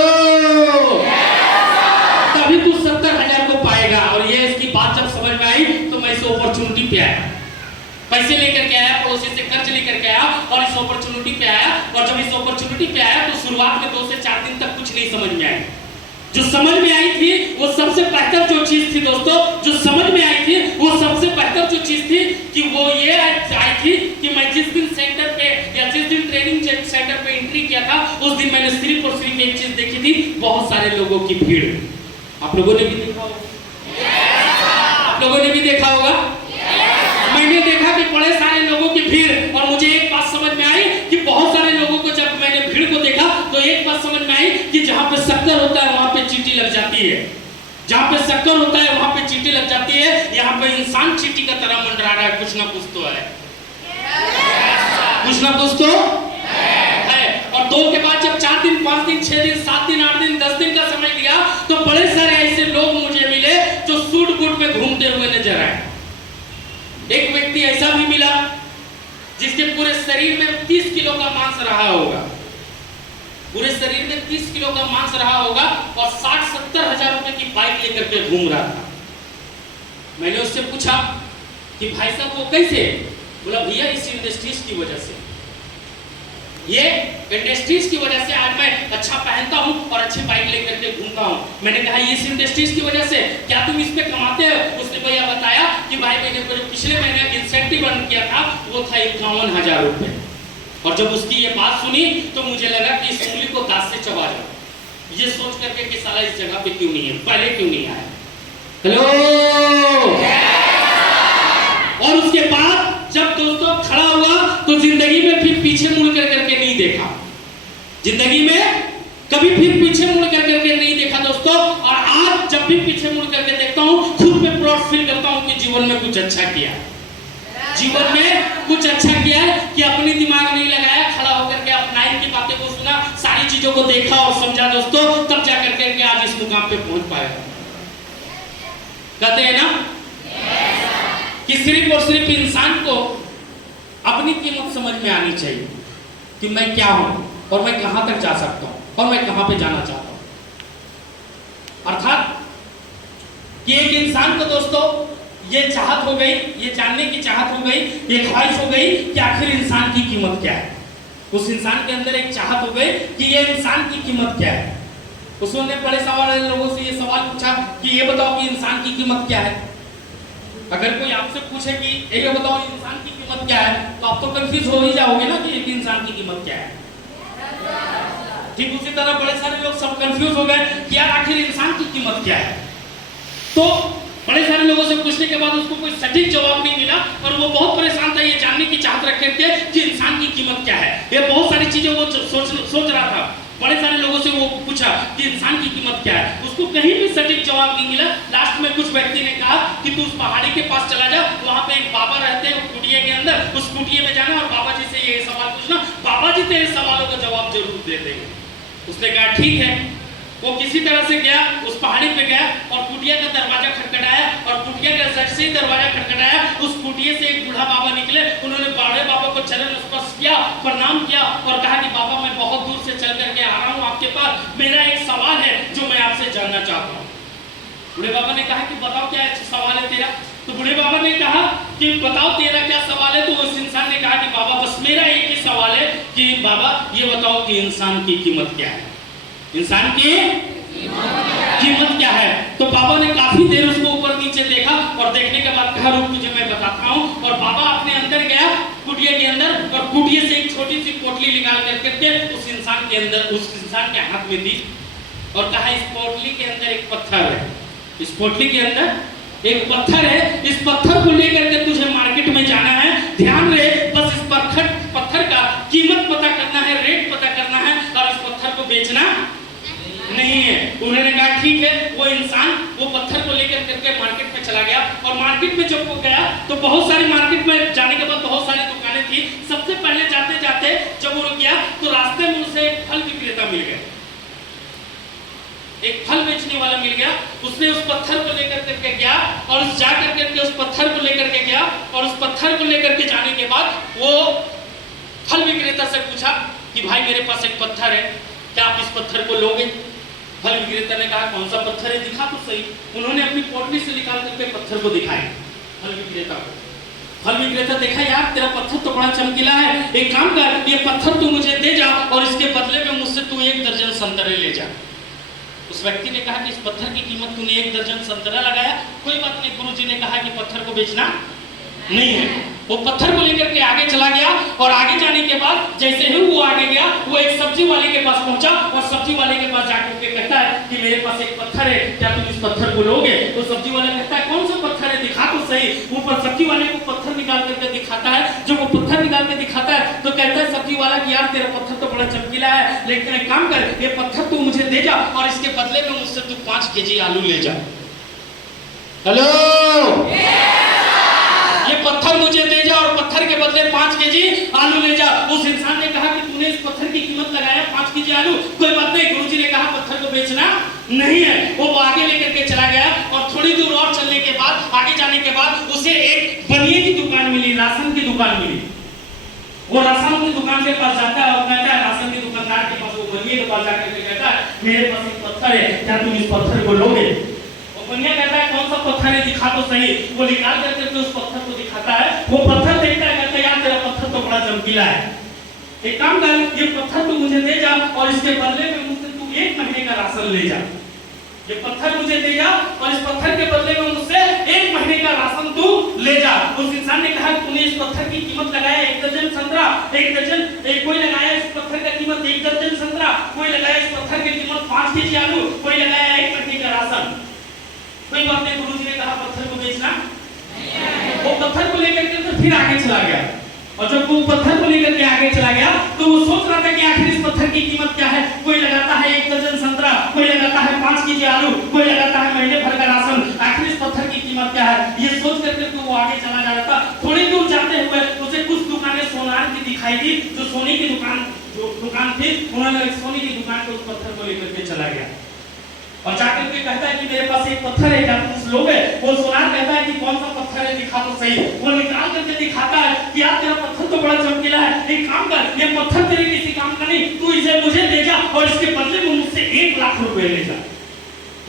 तभी तू 70,000 को पाएगा। और ये इसकी बात जब समझ में आई तो मैं इस अपॉर्चुनिटी पे आया, पैसे लेकर के आया, पड़ोसी से कर्ज लेकर के आया और इस अपॉर्चुनिटी पे आया। और जब इस अपॉर्चुनिटी पे आया तो शुरुआत में 2 से 4 दिन तक कुछ नहीं समझ में आई। जो समझ में आई थी वो सबसे बेहतर जो चीज थी दोस्तों, जो समझ में आई थी वो सबसे बेहतर जो चीज थी कि वो ये आई थी कि मैं जिस दिन सेंटर पे या जिस दिन ट्रेनिंग सेंटर पे एंट्री किया था उस दिन मैंने सिर्फ और सिर्फ एक चीज देखी थी, बहुत सारे लोगों की भीड़। आप लोगों ने भी देखा होगा, आप लोगों ने भी देखा होगा। मैंने देखा कि बड़े सारे लोगों की भीड़, और मुझे एक बात समझ में आई कि बहुत सारे लोगों को जब मैंने भीड़ को देखा तो एक बात समझ में आई कि जहाँ पे शक्कर होता है वहाँ पे चींटी लग जाती है, जहाँ पे शक्कर होता है वहाँ पे चींटी लग जाती है। यहाँ पे इंसान चींटी का तरह मंडरा रहा है, कुछ ना कुछ तो है, कुछ ना कुछ तो है। और और 2 के बाद जब 4 दिन 5 दिन 6 दिन 7 दिन 8 दिन 10 दिन का समय लिया तो बड़े सारे ऐसे लोग मुझे मिले जो सूट बूट में घूमते हुए नजर आए। एक व्यक्ति ऐसा भी मिला जिसके पूरे शरीर में 30 किलो का मांस रहा होगा, पूरे शरीर में 30 किलो का मांस रहा होगा और 60-70 हजार रुपए की बाइक लेकर के घूम रहा था। मैंने उससे पूछा कि भाई साहब वो कैसे? बोला भैया इस इंडस्ट्रीज की वजह से, ये इंडस्ट्रीज की वजह से आज मैं अच्छा पहनता हूँ और अच्छी बाइक लेकर के घूमता हूँ। मैंने कहा इस इंडस्ट्रीज की वजह से, क्या तुम इस पे कमाते हो? उसने भैया बताया कि भाई मैंने पिछले महीने इंसेंटिव अर्न किया था वो था 51,000 रुपए। और जब उसकी ये बात सुनी तो मुझे लगा कि इस उंगली को दांत से चबा जाओ, ये सोच करके कि साला इस जगह पे क्यों नहीं है, पहले क्यों नहीं आया। हेलो। और उसके बाद जब दोस्तों खड़ा हुआ तो जिंदगी में फिर पीछे मुड़ कर करके नहीं देखा, जिंदगी में कभी फिर पीछे मुड़ कर करके नहीं देखा दोस्तों। और आज जब भी पीछे मुड़ करके देखता हूँ खुद पे प्राउड फील करता हूँ कि जीवन में कुछ अच्छा किया, जीवन में कुछ अच्छा किया है कि अपनी दिमाग नहीं लगाया, खड़ा होकर के अपनाइन की बातें को सुना, सारी चीजों को देखा और समझा दोस्तों, तब जा करके के आज इस मुकाम पे पहुंच पाया। कहते हैं ना कि सिर्फ और सिर्फ इंसान को अपनी कीमत समझ में आनी चाहिए कि मैं क्या हूं और मैं कहां तक जा सकता हूं और मैं कहां पे जाना चाहता हूं। अर्थात कि एक इंसान को दोस्तों ये चाहत हो गई, ये जानने की चाहत हो गई, ये ख्वाहिश हो गई कि आखिर इंसान की कीमत क्या है। उस इंसान के अंदर एक चाहत हो गई कि ये इंसान की कीमत क्या है। उसने बड़े सवाल लोगों से ये सवाल पूछा कि ये बताओ कि इंसान की कीमत क्या है। अगर कोई आपसे पूछे कि ये बताओ इंसान की कीमत क्या है तो आप तो कंफ्यूज हो ही जाओगे ना कि एक इंसान की कीमत क्या है। ठीक उसी तरह बड़े सारे लोग सब कंफ्यूज हो गए कि यार आखिर इंसान की कीमत क्या है। तो बड़े सारे लोगों से पूछने के बाद उसको कोई सटीक जवाब नहीं मिला और वो बहुत परेशान था, ये जानने की चाहत रखते थे कि इंसान की कीमत क्या है। ये बहुत सारी चीजें वो सोच रहा था। बड़े सारे लोगों से वो पूछा कि इंसान की कीमत क्या है, उसको कहीं भी सटीक जवाब नहीं मिला। लास्ट में कुछ व्यक्ति ने कहा कि तू उस पहाड़ी के पास चला जा, वहां पे एक बाबा रहते हैं कुटिया के अंदर, उस कुटिया में जाना और बाबा जी से ये सवाल पूछना, बाबा जी तेरे सवालों का जवाब जरूर दे देंगे। उसने कहा ठीक है। वो किसी तरह से गया, उस पहाड़ी पे गया और कुटिया का दरवाजा खटखटाया और कुटिया के जैसे ही दरवाजा खटखटाया उस कुटिया से एक बूढ़ा बाबा निकले। उन्होंने बड़े बाबा को चरण स्पर्श किया, प्रणाम किया और कहा कि बाबा मैं बहुत दूर से चल करके आ रहा हूँ आपके पास, मेरा एक सवाल है जो मैं आपसे जानना चाहता हूँ। बूढ़े बाबा ने कहा कि बताओ क्या सवाल है तेरा। तो बूढ़े बाबा ने कहा कि बताओ तेरा क्या सवाल है। तो उस इंसान ने कहा कि बाबा बस मेरा एक ही सवाल है कि बाबा ये बताओ कि इंसान की कीमत क्या है, इंसान की कीमत क्या है। तो बाबा ने काफी देर उसको ऊपर नीचे देखा और देखने के बाद कहा रुक तुझे मैं बताता हूँ। और बाबा अपने अंदर गया कुटिया के अंदर और कुटिया से एक छोटी सी पोटली निकाल करके उस इंसान के अंदर, उस इंसान के हाथ में दी और कहा इस पोटली के अंदर एक पत्थर है, इस पोटली के अंदर एक पत्थर है, इस पत्थर को लेकर के तुझे मार्केट में जाना है। ध्यान रहे बस इस पत्थर का कीमत पता करना है, रेट पता करना है और इस पत्थर को बेचना नहीं है। उन्होंने कहा ठीक है। वो इंसान वो पत्थर को लेकर करके मार्केट में चला गया और मार्केट में जब वो गया तो बहुत सारी मार्केट में जाने के बाद बहुत सारी दुकानें थी। सबसे पहले जाते जाते जब वो गया तो रास्ते में उसे एक फल विक्रेता मिल गया, एक फल बेचने वाला मिल गया। उसने उस पत्थर को लेकर करके गया और उस जा करके उस पत्थर को लेकर के गया और उस पत्थर को लेकर के जाने के बाद वो फल विक्रेता से पूछा कि भाई मेरे पास एक पत्थर है, क्या आप इस पत्थर को लोगे। फल विक्रेता ने कहा कौन सा पत्थर है दिखा तो सही। उन्होंने अपनी पोटली से निकाल करके पत्थर को दिखाया फल विक्रेता को। फल विक्रेता देखा यार तेरा पत्थर तो बड़ा चमकीला है, एक काम कर ये पत्थर तू मुझे दे जा और इसके बदले में मुझसे तू 1 दर्जन संतरे ले जा। उस व्यक्ति ने कहा कि इस पत्थर की कीमत तूने 1 दर्जन संतरा लगाया, कोई बात नहीं। गुरुजी ने कहा कि पत्थर को बेचना नहीं है। वो पत्थर को लेकर के आगे चला गया और आगे जाने के बाद जैसे ही वो आगे गया वो एक सब्जी वाले के पास पहुंचा और सब्जी वाले के पास जाकर के कहता है कि मेरे पास एक पत्थर है, क्या तुम इस पत्थर को लोगे। तो सब्जी वाला कहता है कौन सा पत्थर है दिखा तो सही। ऊपर सब्जी वाले को पत्थर निकाल करके दिखाता है। जब वो पत्थर निकाल के दिखाता है तो कहता है सब्जी वाला कि यार तेरा पत्थर तो बड़ा चमकीला है, लेकिन एक काम कर ये पत्थर तू मुझे दे जा और इसके बदले में मुझसे तू 5 केजी आलू ले जा। हेलो, ये पत्थर मुझे दे जा और पत्थर के बदले 5 केजी आलू ले जा। उस इंसान ने कहा कि तूने इस पत्थर की कीमत लगाया 5 केजी आलू, कोई बात नहीं। गुरुजी ने कहा पत्थर को बेचना नहीं है। वो आगे लेकर के चला गया और थोड़ी दूर और चलने के बाद, आगे जाने के बाद उसे एक बनिए की दुकान मिली, राशन की दुकान मिली। वो राशन की दुकान के पास जाता है और कहता है, राशन की दुकानदार के पास, वो बनिए के पास जाकर के कहता है, मेरे पास एक पत्थर है, क्या तुम इस पत्थर को लोगे? वो बनिया कहता है, कौन सा पत्थर है, दिखा तो सही। वो निकाल करके उस पत्थर को दिखाता है। वो पत्थर देखता है, कहता है, यार तेरा पत्थर तो बड़ा चमकीला है, एक काम कर, ये पत्थर तो मुझे दे जा और इसके बदले में मुझसे तू 1 महीने का राशन ले जा। ये पत्थर मुझे दे जा और इस पत्थर के बदले में मुझसे 1 महीने का राशन तू ले जा। उस इंसान ने कहा, तूने इस पत्थर की कीमत लगाया 1 दर्जन संतरा, 1 दर्जन, कोई लगाया इस पत्थर का कीमत 1 दर्जन संतरा, कोई लगाया इस पत्थर की कीमत 5 केजी आलू, कोई लगाया 1 महीने का राशन। कोई बात नहीं। गुरुजी ने कहा पत्थर को बेचना। वो पत्थर को लेकर के फिर आगे चला गया और जब वो पत्थर को लेकर के आगे चला गया तो वो सोच रहा था कि आखिर इस पत्थर की कीमत क्या है। कोई लगाता है 1 दर्जन संतरा, कोई लगाता है 5 केजी आलू, कोई लगाता है महीने भर का राशन, आखिर इस पत्थर की कीमत क्या है, ये सोच करके तो वो आगे चला जा रहा था। थोड़ी दूर जाते हुए उसे कुछ दुकानें सोनार की दिखाई दी। जो सोने की दुकान थी, उन्होंने सोने की दुकान पे उस पत्थर को लेकर के चला गया और जाकर के कहता है कि मेरे पास एक पत्थर है, क्या तुम लोगे? वो सोनार कहता है कि कौन सा पत्थर है, दिखा तो सही। वो निकाल करके दिखाता है कि यार तेरा पत्थर तो बड़ा चमकीला है, एक काम कर, ये पत्थर तेरे किसी काम का नहीं, तू इसे मुझे दे जा और इसके बदले में मुझसे 1 लाख रुपए ले जा।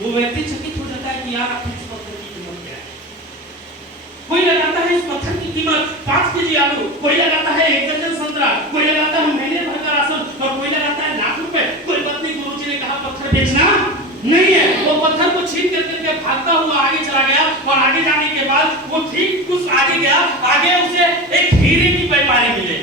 वो व्यक्ति चकित हो जाता है कि यार आखिर इस पत्थर की कीमत क्या है। कोई लगाता है इस पत्थर की कीमत 5 केजी आलू, कोई लगाता है 1 दर्जन संतरा, कोई लगाता है महीने भर का राशन और कोई लगाता है लाख रुपए। कोई बात नहीं। गुरुजी ने कहा पत्थर बेचना नहीं है। वो पत्थर को छीन करके भागता हुआ आगे चला गया और आगे जाने के बाद वो ठीक कुछ आगे गया, आगे उसे एक हीरे की व्यापारी मिले।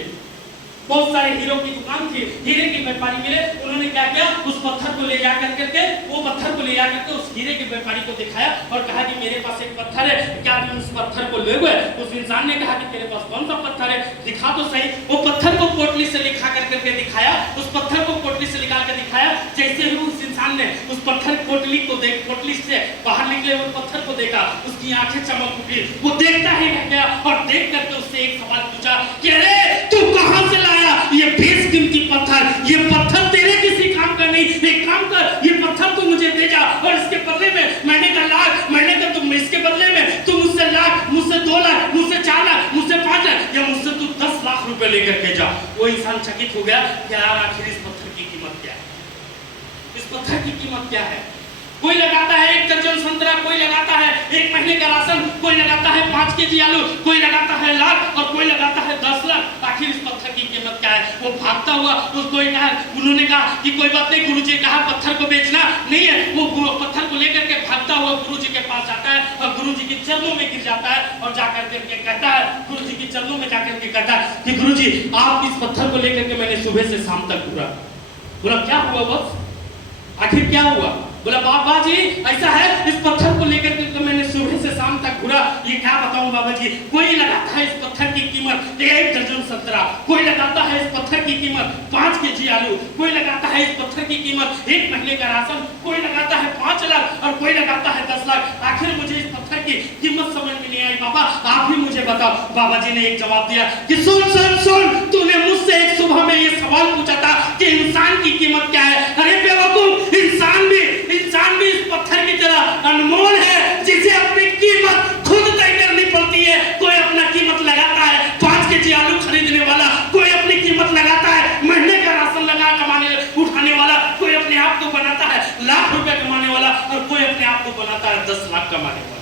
बहुत सारे हीरो की दुकान थी, हीरे के व्यापारी मिले। उन्होंने क्या किया, उस पत्थर को ले जाकर के वो पत्थर को ले जाकर के उस हीरे के व्यापारी को दिखाया और कहा कि मेरे पास एक पत्थर है, क्या तुम उस पत्थर को लोगे? उस इंसान ने कहा कि तेरे पास कौन सा पत्थर है, दिखा तो सही। वो पत्थर को पोटली से लिखा करके दिखाया, उस पत्थर को पोटली से निकाल कर दिखाया। जैसे ही उस इंसान ने उस पत्थर पोटली से बाहर निकले, उस पत्थर को देखा, उसकी आंखें चमक उठी। वो देखता ही रह गया और देख करके उससे एक सवाल पूछा कि अरे तू कहां से लाया ये बेशकीमती पत्थर? ये पत्थर तेरे किसी काम का नहीं, एक काम कर, ये पत्थर तू मुझे दे जा और इसके बदले में महीने का लाख, महीने का तुम इसके बदले में तुम मुझसे लाख, मुझसे 2 लाख, मुझसे 4 लाख, मुझसे 5 लाख या मुझसे तू 10 लाख रुपए लेकर के जा। वो इंसान चकित हो गया कि यार आखिर इस पत्थर की कीमत क्या है, इस पत्थर की कीमत क्या है। कोई लगाता है 1 दर्जन संतरा, कोई लगाता है 1 महीने का राशन, कोई लगाता है 5 केजी आलू, कोई लगाता है लाख और कोई लगाता है 10 लाख। आखिर इस पत्थर की कीमत क्या है? वो भागता हुआ उसको कहा, उन्होंने कहा कि कोई बात नहीं। गुरुजी ने कहा पत्थर को बेचना नहीं है। वो पत्थर को लेकर के भागता हुआ गुरुजी के पास जाता है और गुरुजी के चरणों में गिर जाता है और जाकर के कहता है, गुरुजी के चरणों में जाकर के कहता है कि गुरुजी आप इस पत्थर को लेकर के मैंने सुबह से शाम तक घूरा। बोला क्या हुआ बस, आखिर क्या हुआ? बोला बाबा जी ऐसा है, इस पत्थर को लेकर के तो मैंने सुबह से शाम तक घूरा, ये क्या बताऊं बाबा जी। कोई लगाता है इस पत्थर की कीमत 1 दर्जन संतरा, कोई लगाता है इस पत्थर की कीमत 5 केजी आलू, कोई लगाता है इस पत्थर की कीमत 1 महीने का राशन, कोई लगाता है 5 लाख और कोई लगाता है 10 लाख। आखिर मुझे इस पत्थर की कीमत समझ में नहीं आई बाबा, आप ही मुझे बताओ। बाबा जी ने एक जवाब दिया कि सुन सुन सुन, तूने मुझसे एक सुबह में ये सवाल पूछा था कि इंसान की कीमत क्या है। अरे बेवकूफ, इंसान भी इस पत्थर की तरह अनमोल है जिसे अपनी कीमत खुद तय करनी पड़ती है। कोई अपना कीमत लगाता है 5 केजी आलू खरीदने वाला, कोई अपनी कीमत लगाता है महीने का राशन लगा उठाने वाला, कोई अपने आप को बनाता है लाख रुपए कमाने वाला और कोई अपने आप को बनाता है 10 लाख कमाने वाला।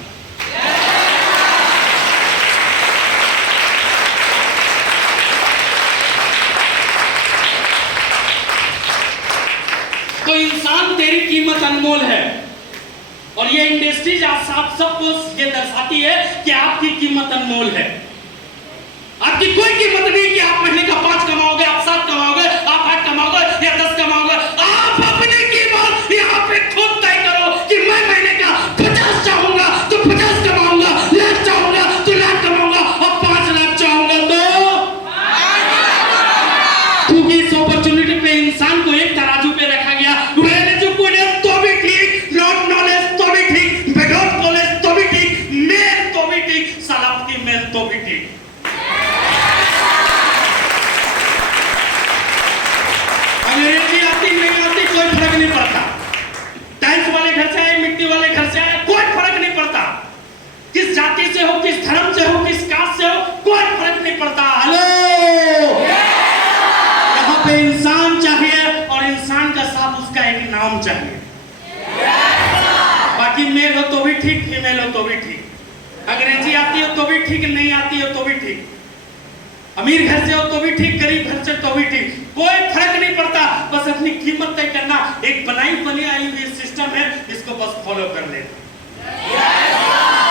तो इंसान तेरी कीमत अनमोल है और ये इंडस्ट्रीज आप सबको ये दर्शाती है कि आपकी कीमत अनमोल है। आपकी कोई कीमत नहीं कि आप महीने का 5 कमाओगे, आप 7 कमाओगे, आप 8 कमाओगे या 10 कमाओगे। आप अपनी कीमत यहाँ पे खुद तय करो कि मैं महीने का 50 चाहूंगा तो 50 कमाऊंगा, लाख चाहूंगा तो लाख कमाऊंगा और 5 लाख चाहूंगा तो, क्योंकि इस अपॉर्चुनिटी पे इंसान को एक तराजू पे रखा गया। तो भी ठीक, नॉट नॉलेज तो भी ठीक, विदाउट नॉलेज तो भी ठीक, मेल तो भी ठीक, सलामती मेल तो भी ठीक। हो, किस धर्म से हो, किस कास्ट से हो, कोई फर्क नहीं पड़ता। हेलो, यहाँ पे इंसान चाहिए और इंसान का साथ उसका एक नाम चाहिए। बाकी मेल हो तो भी ठीक, फीमेल हो तो भी ठीक, अंग्रेजी आती हो तो भी ठीक, नहीं आती हो तो भी ठीक, अमीर घर से हो तो भी ठीक, गरीब घर से तो भी ठीक, कोई फर्क नहीं पड़ता। बस अपनी कीमत तय करना। एक बनी आई हुई सिस्टम है, इसको बस फॉलो कर लेना।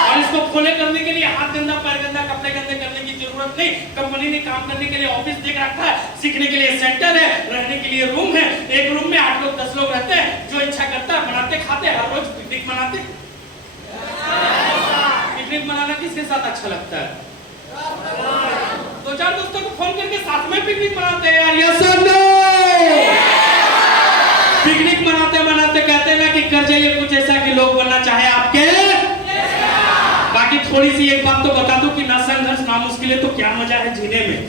और इसको फॉलो करने के लिए हाथ गंदा, पैर गंदा, कपड़े गंदे करने की जरूरत नहीं। कंपनी ने काम करने के लिए ऑफिस देख रखा है, सीखने के लिए सेंटर है, रहने के लिए रूम है। एक रूम में 8 लोग 10 लोग रहते हैं। जो इच्छा करता है बनाते खाते, हर रोज पिकनिक मनाते। पिकनिक मनाना किसके साथ अच्छा लगता है? दो चार दोस्तों को फोन करके साथ में पिकनिक मनाते हैं यार। यस और नो? पिकनिक मनाते मनाते कहते हैं ना कि कर जाइए कुछ ऐसा कि लोग बनना चाहे आपके। बाकी थोड़ी सी एक बात तो बता दूं कि ना संघर्ष ना मुश्किलें तो क्या मजा है जीने में।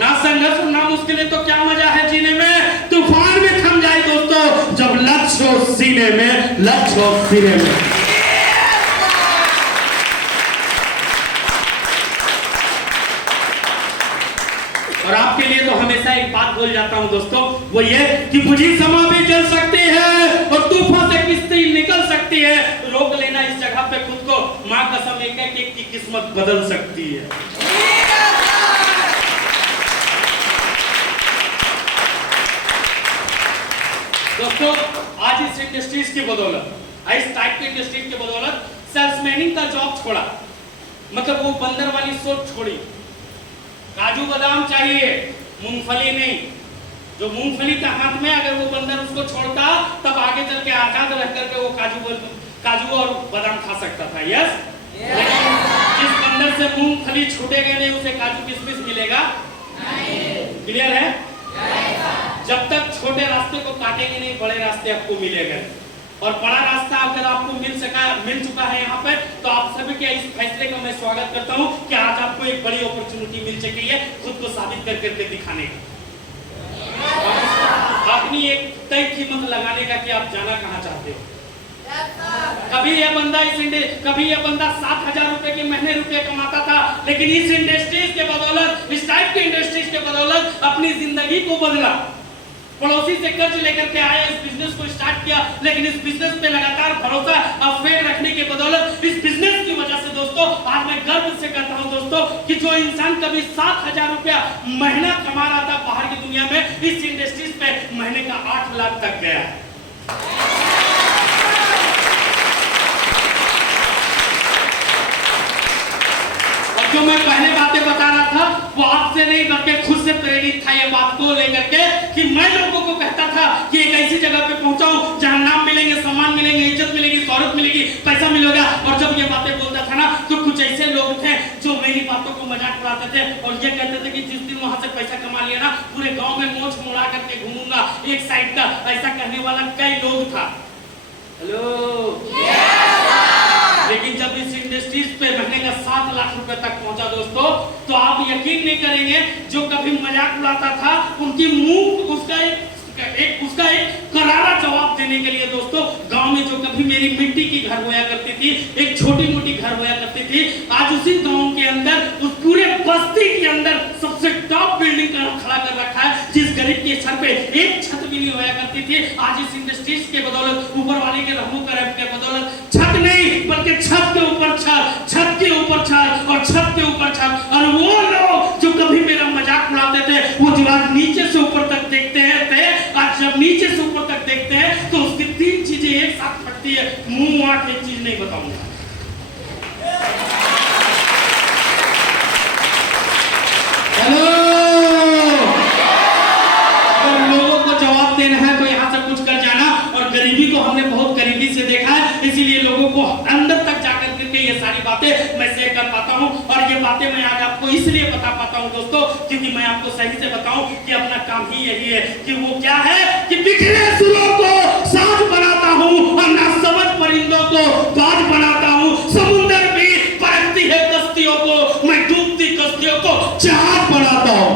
ना संघर्ष और ना मुश्किलें तो क्या मजा है जीने में। तूफान भी थम जाए दोस्तों जब लक्ष्य हो सीने में, लक्ष्य हो सीने में। और आपके लिए तो हमेशा एक बात बोल जाता हूं दोस्तों, वो ये कि बुझी समा भी जल सकती है और तूफान से किस्ती निकल सकती है। रोक लेना इस जगह पे खुद को, मां कसम एक है कि एक की किस्मत बदल सकती है। दोस्तों आज इस इंडस्ट्रीज की बदौलत, इस टाइप की इंडस्ट्रीज की बदौलत सेल्समैनिंग का जॉब छोड़ा, मतलब वो बंदर वाली सोच छोड़ी। काजू बादाम चाहिए, मूंगफली नहीं। जो मूंगफली का हाथ में अगर वो बंदर उसको छोड़ता तब आगे चल के आजाद रह करके वो काजू और बादाम खा सकता था। यस, लेकिन जिस बंदर से मूंगफली छूटेगा नहीं उसे काजू किशमिश मिलेगा नहीं। क्लियर है? जब तक छोटे रास्ते को काटेंगे नहीं बड़े रास्ते आपको मिलेंगे। और बड़ा रास्ता अगर आपको मिल चुका है यहाँ पर, तो आप सभी के इस फैसले का मैं स्वागत करता हूँ कि आज आपको एक बड़ी अपॉर्चुनिटी मिल चुकी है खुद को साबित करके दिखाने का, अपनी एक तय कीमत लगाने का कि आप जाना कहाँ चाहते हो। कभी ये बंदा 7,000 रुपए के महीने रुपए कमाता था, लेकिन इस इंडस्ट्रीज के बदौलत, इस टाइप के इंडस्ट्रीज के बदौलत अपनी जिंदगी को बदला। पड़ोसी से कर्ज लेकर के आया, इस बिजनेस को स्टार्ट किया, लेकिन इस बिजनेस पे लगातार भरोसा और फेथ रखने के बदौलत, इस बिजनेस की वजह से दोस्तों आज मैं गर्व से कहता हूं दोस्तों कि जो इंसान कभी 7,000 रुपया महीना कमा रहा था बाहर की दुनिया में, इस इंडस्ट्रीज पे महीने का 8 लाख तक गया है। जो मैं पहले बातें बता रहा था वो आपसे नहीं बल्कि खुद से प्रेरित था ये बात को लेकर के कि मैं लोगों को कहता था कि एक ऐसी जगह पे पहुंचाऊं जहां नाम मिलेंगे, सम्मान मिलेंगे, इज्जत मिलेगी, शौहरत मिलेगी, पैसा मिलेगा। और जब ये बातें बोलता था ना तो कुछ ऐसे लोग थे जो मेरी बातों को मजाक उड़ाते थे और ये कहते थे कि जिस दिन वहां से पैसा कमा लिया ना पूरे गाँव में मोछ मुड़ा करके घूमूंगा एक साइड का। ऐसा कहने वाला कई लोग था। हेलो, लेकिन जब इस इंडस्ट्रीज पे महीने का 7 लाख रुपए तक पहुंचा दोस्तों, तो आप यकीन नहीं करेंगे जो कभी मजाक उड़ाता था उनकी मुंह उसका एक करारा जवाब देने के लिए दोस्तों गांव में जो कभी मेरी मिट्टी की घर होया करती थी, एक छोटी मोटी घर होया करती थी, आज उसी गांव के अंदर, उस पूरे बस्ती के अंदर सबसे टॉप बिल्डिंग खड़ा कर रखा है। जिस गरीब के सर पे एक छत भी नहीं होया करती थी, आज इस इंडस्ट्रीज के बदौलत, ऊपर वाले के रहमो करम के बदौलत छत नहीं बल्कि छत के ऊपर छत, छत के ऊपर छत और छत के ऊपर छत। और वो लोग जो कभी मेरा मजाक उड़ाते थे वो जब आज नीचे से ऊपर तक देखते हैं, आज जब नीचे से ऊपर तक देखते हैं तो उसकी 3 चीजें एक साथ फटती है। मुंह आंख एक चीज नहीं बताऊंगा। हेलो, अगर लोगों को जवाब देना है तो यहाँ से कुछ कर जाना। और गरीबी को हमने बहुत करीबी से देखा है, इसीलिए लोगों को अंदर तक जाकर के ये सारी बातें मैं शेयर कर पाता हूँ। और ये बातें मैं आज आपको इसलिए बता पाता हूँ दोस्तों क्योंकि मैं आपको सही से बताऊं कि अपना काम ही यही है कि वो क्या है कि बिखरे सुरों को साज बनाता हूँ और नासमझ परिंदों को बाज बनाता हूँ। समुंदर भी परखती है कश्तियों को, मैं डूबती कश्तियों को जहाज बनाता हूँ।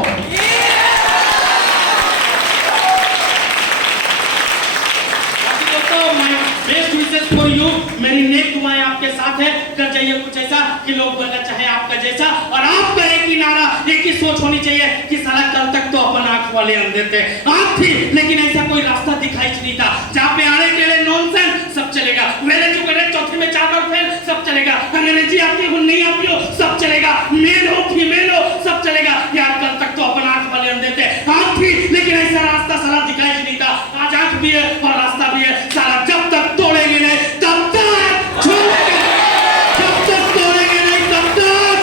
बेस्ट विशेष फॉर यू, मेरी नेक दुआएं आपके साथ है, कर जाइए कुछ ऐसा कि लोग बनना चाहे आपका जैसा, और आपका एक ही नारा, एक ही सोच होनी चाहिए कि साला कल तक तो अपन आंख वाले अंधे थे, आंख थी लेकिन ऐसा कोई रास्ता दिखाई नहीं था, जहाँ पे आड़े टेढ़े नॉनसेंस सब चलेगा, वेल एजुकेटेड चौथे में 4 बार फेल सब चलेगा, अंग्रेजी आती हो नहीं आती हो सब चलेगा, मेल हो फीमेल हो सब चलेगा। यार कल तक तो अपन आंख वाले अंधे थे, आंख थी लेकिन ऐसा रास्ता साला दिखाई नहीं था, आज आंख भी है और रास्ता भी है, साला जब तक तोड़ेंगे नहीं तब तक छोड़ेंगे, जब तक तोड़ेंगे नहीं तब तक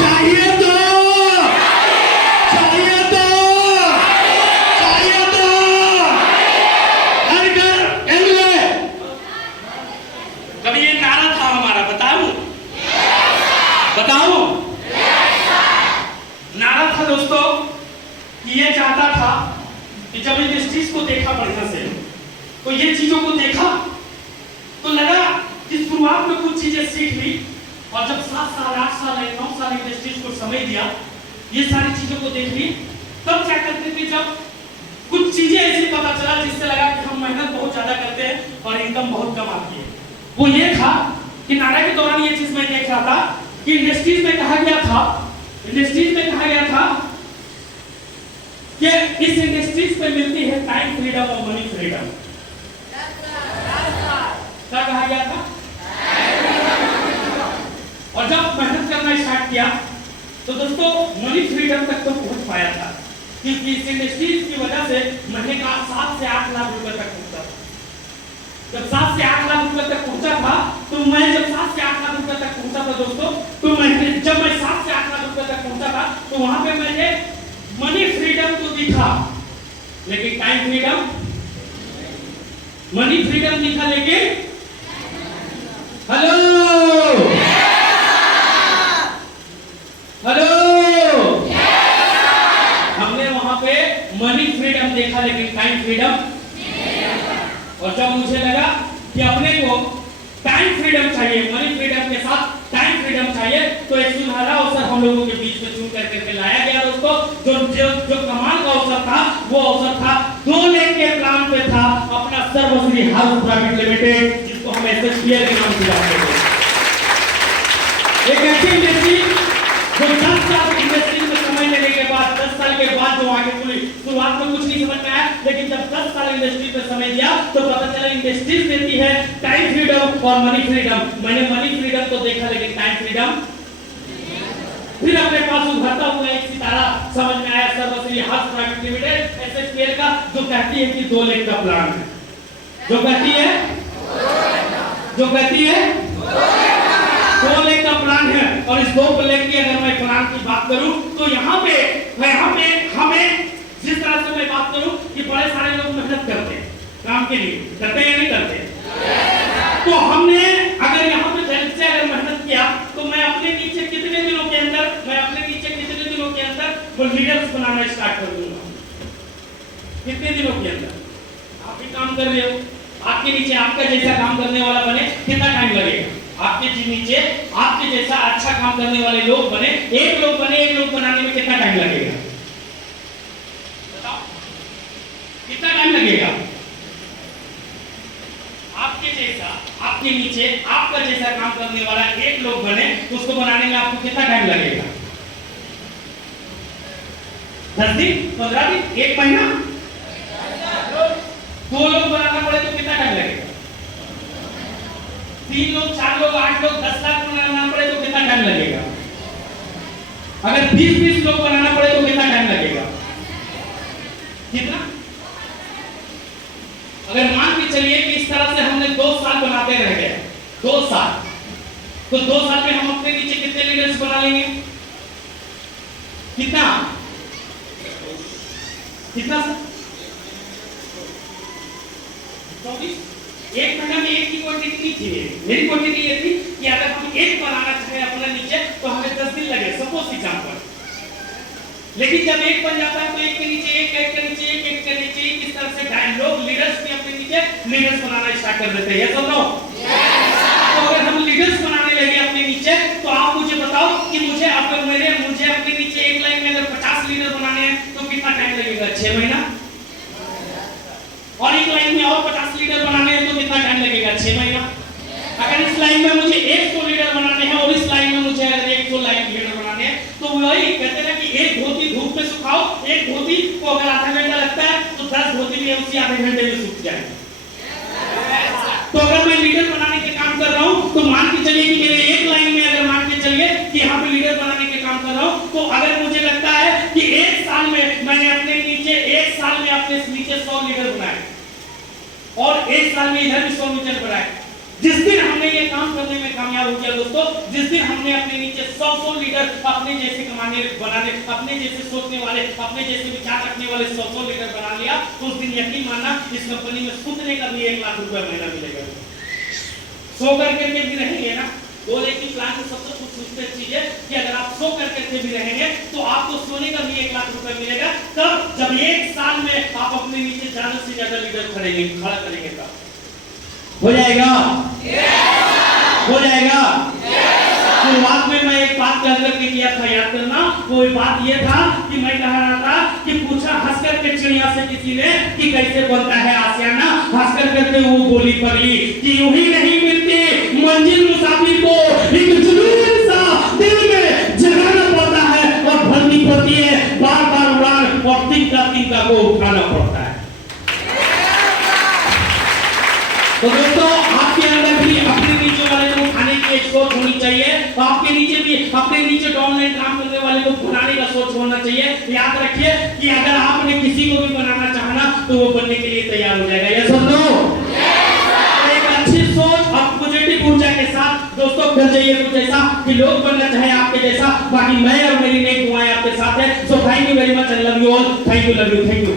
चाहिए तो हर घर एंगले। कभी ये नारा था हमारा, बताऊं नारा था दोस्तों कि ये चाहता था कि जब इंडस्ट्रीज को देखा बढ़िया से, तो ये चीजों को देखा तो लगा कि शुरुआत में कुछ चीजें सीख ली, और जब 7 साल 8 साल 9 साल इंडस्ट्रीज को समय दिया, ये सारी चीजों को देख ली, तब क्या करते थे, जब कुछ चीजें ऐसी पता चला जिससे लगा कि हम मेहनत बहुत ज्यादा करते हैं और इनकम बहुत कम आती है। वो ये था कि नारा के दौरान ये चीज मैं देख रहा था कि इंडस्ट्रीज में कहा गया था कि इस इंडस्ट्रीज पे मिलती है टाइम फ्रीडम और मनी फ्रीडम। क्या कहा गया था? और जब मेहनत करना स्टार्ट किया तो दोस्तों मनी फ्रीडम तक तो पहुंच पाया था, क्योंकि इस इंडस्ट्रीज की वजह से महीने का 7 से 8 लाख रुपए तक पहुंचा था। जब 7 से 8 लाख रुपए तक पहुंचा था तो मैं जब 7 से 8 लाख रुपए तक पहुंचा था दोस्तों, तो जब मैं 7 से 8 लाख रुपए तक पहुंचा था तो वहां पे मैंने मनी फ्रीडम तो दिखा लेकिन टाइम फ्रीडम, मनी फ्रीडम दिखा लेकिन हेलो हमने वहां पे मनी फ्रीडम देखा लेकिन टाइम फ्रीडम। और जब मुझे लगा कि अपने को टाइम फ्रीडम चाहिए, मनी फ्रीडम के साथ टाइम फ्रीडम चाहिए, तो एक सुनहरा अवसर हम लोगों के बीच में चुन करके लाया गया दोस्तों। जो कमाल का अवसर था वो अवसर था 2 लाख के प्लान पे था अपना सर्वश्री हाउस प्राइवेट लिमिटेड, जिसको हम एसएचपीएल के नाम से जानते हैं। एक ऐसी इंडस्ट्री जो 10 साल इंडस्ट्री में समय लेने के बाद, 10 साल के बाद जो आगे खुली, शुरुआत में कुछ नहीं समझ में आया, लेकिन जब 10 साल इंडस्ट्री में समय दिया तो पता चला इंडस्ट्रीज देती है टाइम फ्रीडम और मनी फ्रीडम। मैंने मनी फ्रीडम को देखा लेकिन टाइम फ्रीडम, फिर अपने पास उभरता हुआ एक सितारा समझ में आया, सर्वश्री हाउस प्राइवेट लिमिटेड एसएचपीएल का, जो कहती है कि 2 लाख का प्लान है, जो कहती है 2 लाख का प्लान है। और इस 2 लाख की अगर मैं प्लान की बात करूं तो यहाँ पे हमें जिस तरह से मैं बात करूं कि बड़े सारे लोग मेहनत करते हैं काम के लिए, करते हैं या नहीं करते? तो हमने अगर यहाँ पे जल्द से अगर मेहनत किया तो मैं अपने नीचे कितने दिनों के अंदर वो लीडर्स बनाना स्टार्ट कर दूंगा। कितने दिनों के अंदर? आप भी काम कर रहे हो, आपके नीचे आपका जैसा काम करने वाला बने कितना टाइम लगेगा? आपके नीचे आपके जैसा अच्छा काम करने वाले लोग बने, एक लोग बनाने में कितना टाइम लगेगा? बताओ कितना टाइम लगेगा? आपके जैसा, आपके नीचे आपका जैसा काम करने वाला एक लोग बने, उसको बनाने में आपको कितना टाइम लगेगा? 10 दिन, 15 दिन, 1 महीना? 2 लोग बनाना पड़े तो कितना टाइम लगेगा? 3 लोग, 4 लोग, 8 लोग, 10 लाख बनाना पड़े तो कितना टाइम लगेगा? अगर 20 लोग बनाना पड़े तो कितना टाइम लगेगा? कितना? अगर मान के चलिए कि इस तरह से हमने 2 साल बनाते रह गए, 2 साल, तो 2 साल में हम अपने नीचे कितने लीडर्स बना लेंगे? कितना? एक महीना में एक की क्वांटिटी नहीं थी। मेरी क्वांटिटी ये थी कि अगर हम एक बनाना चाहे अपने नीचे तो हमें 10 दिन लगे, सपोज एग्जांपल। लेकिन जब एक बन जाता है तो एक के नीचे एक, एक के नीचे एक, एक के नीचे एक, इस तरह से लोग लीडर्स भी अपने नीचे लीडर्स बनाना स्टार्ट कर देते हैं। ये सब नो? तो अगर हम लीडर्स बनाने लगे अपने नीचे तो आप मुझे बताओ कि मुझे अपने नीचे एक लाइन में अगर 50 लीडर बनाने हैं तो कितना टाइम लगेगा? 6 महीना। और एक लाइन में और 50 लीडर बनाने हैं तो कितना टाइम लगेगा? 6 महीना। अगर इस लाइन में मुझे 100 लीटर बनाने हैं और इस लाइन में मुझे अगर 100 लीटर बनाने हैं, तो वही कहते हैं कि एक धोती धूप में सुखाओ, एक धोती को अगर आधा घंटा लगता है तो 10 धोती भी उसी आधे घंटे में सूख जाएंगे। तो अगर मैं लीडर बनाने के काम कर रहा हूं, तो मान के चलिए कि मेरे एक लाइन में अगर मान के चलिए कि यहाँ पे लीडर बनाने के काम कर रहा हूं, तो अगर मुझे लगता है कि एक साल में मैंने अपने नीचे 100 लीडर बनाए और एक साल में इधर भी 100 लीडर बनाए। जिस दिन हमने ये काम करने में कामयाब हो गया दोस्तों, जिस दिन हमने अपने नीचे 100 लीडर अपने जैसे बनाने, अपने जैसे सोचने वाले, अपने जैसे विचार रखने वाले 100 लीडर बना लिया, तो उस दिन यकीन मानना इस कंपनी में सूखने का भी 1 लाख रुपया महीना मिलेगा। सो करके भी रहेंगे ना, बोले कि प्लान में सबसे कुछ सोचते चीज है कि अगर आप सो करके भी रहेंगे तो आपको सोने का भी 1 लाख रुपया मिलेगा। तब जब 1 साल में आप अपने नीचे ज्यादा से ज्यादा लीडर खड़ा करेंगे तब हो जाएगा। हो जाएगा। शुरुआत में मैं एक बात कह करके किया था, याद करना, वो बात ये था कि मैं कह रहा था कि पूछा हंस करके चिड़िया से किसी ने कि कैसे बनता है आशियाना, हंस कर करके वो बोली पगली कि यूं ही नहीं मिलती मंजिल मुसाफिर को, एक जुनून सा दिल में जगाना पड़ता है और भरनी पड़ती है बार बार उड़ान और तिनका को उठाना पड़ता है। तो दोस्तों आपके अंदर भी अपने नीचे वाले को उठाने की एक सोच होनी चाहिए, तो आपके नीचे भी अपने नीचे डोमिनेंट काम करने वाले को बनाने का सोच होना चाहिए। याद रखिए कि अगर आपने किसी को भी बनाना चाहना तो वो बनने के लिए तैयार हो जाएगा। यस और नो? एक अच्छी सोच और पॉजिटिव ऊर्जा के साथ दोस्तों कर जाइए कुछ ऐसा कि लोग बनना चाहे आपके जैसा। बाकी मैं और मेरी नेक दुआएं आपके साथ है। So thank you very much, I love you all, thank you, love you, thank you.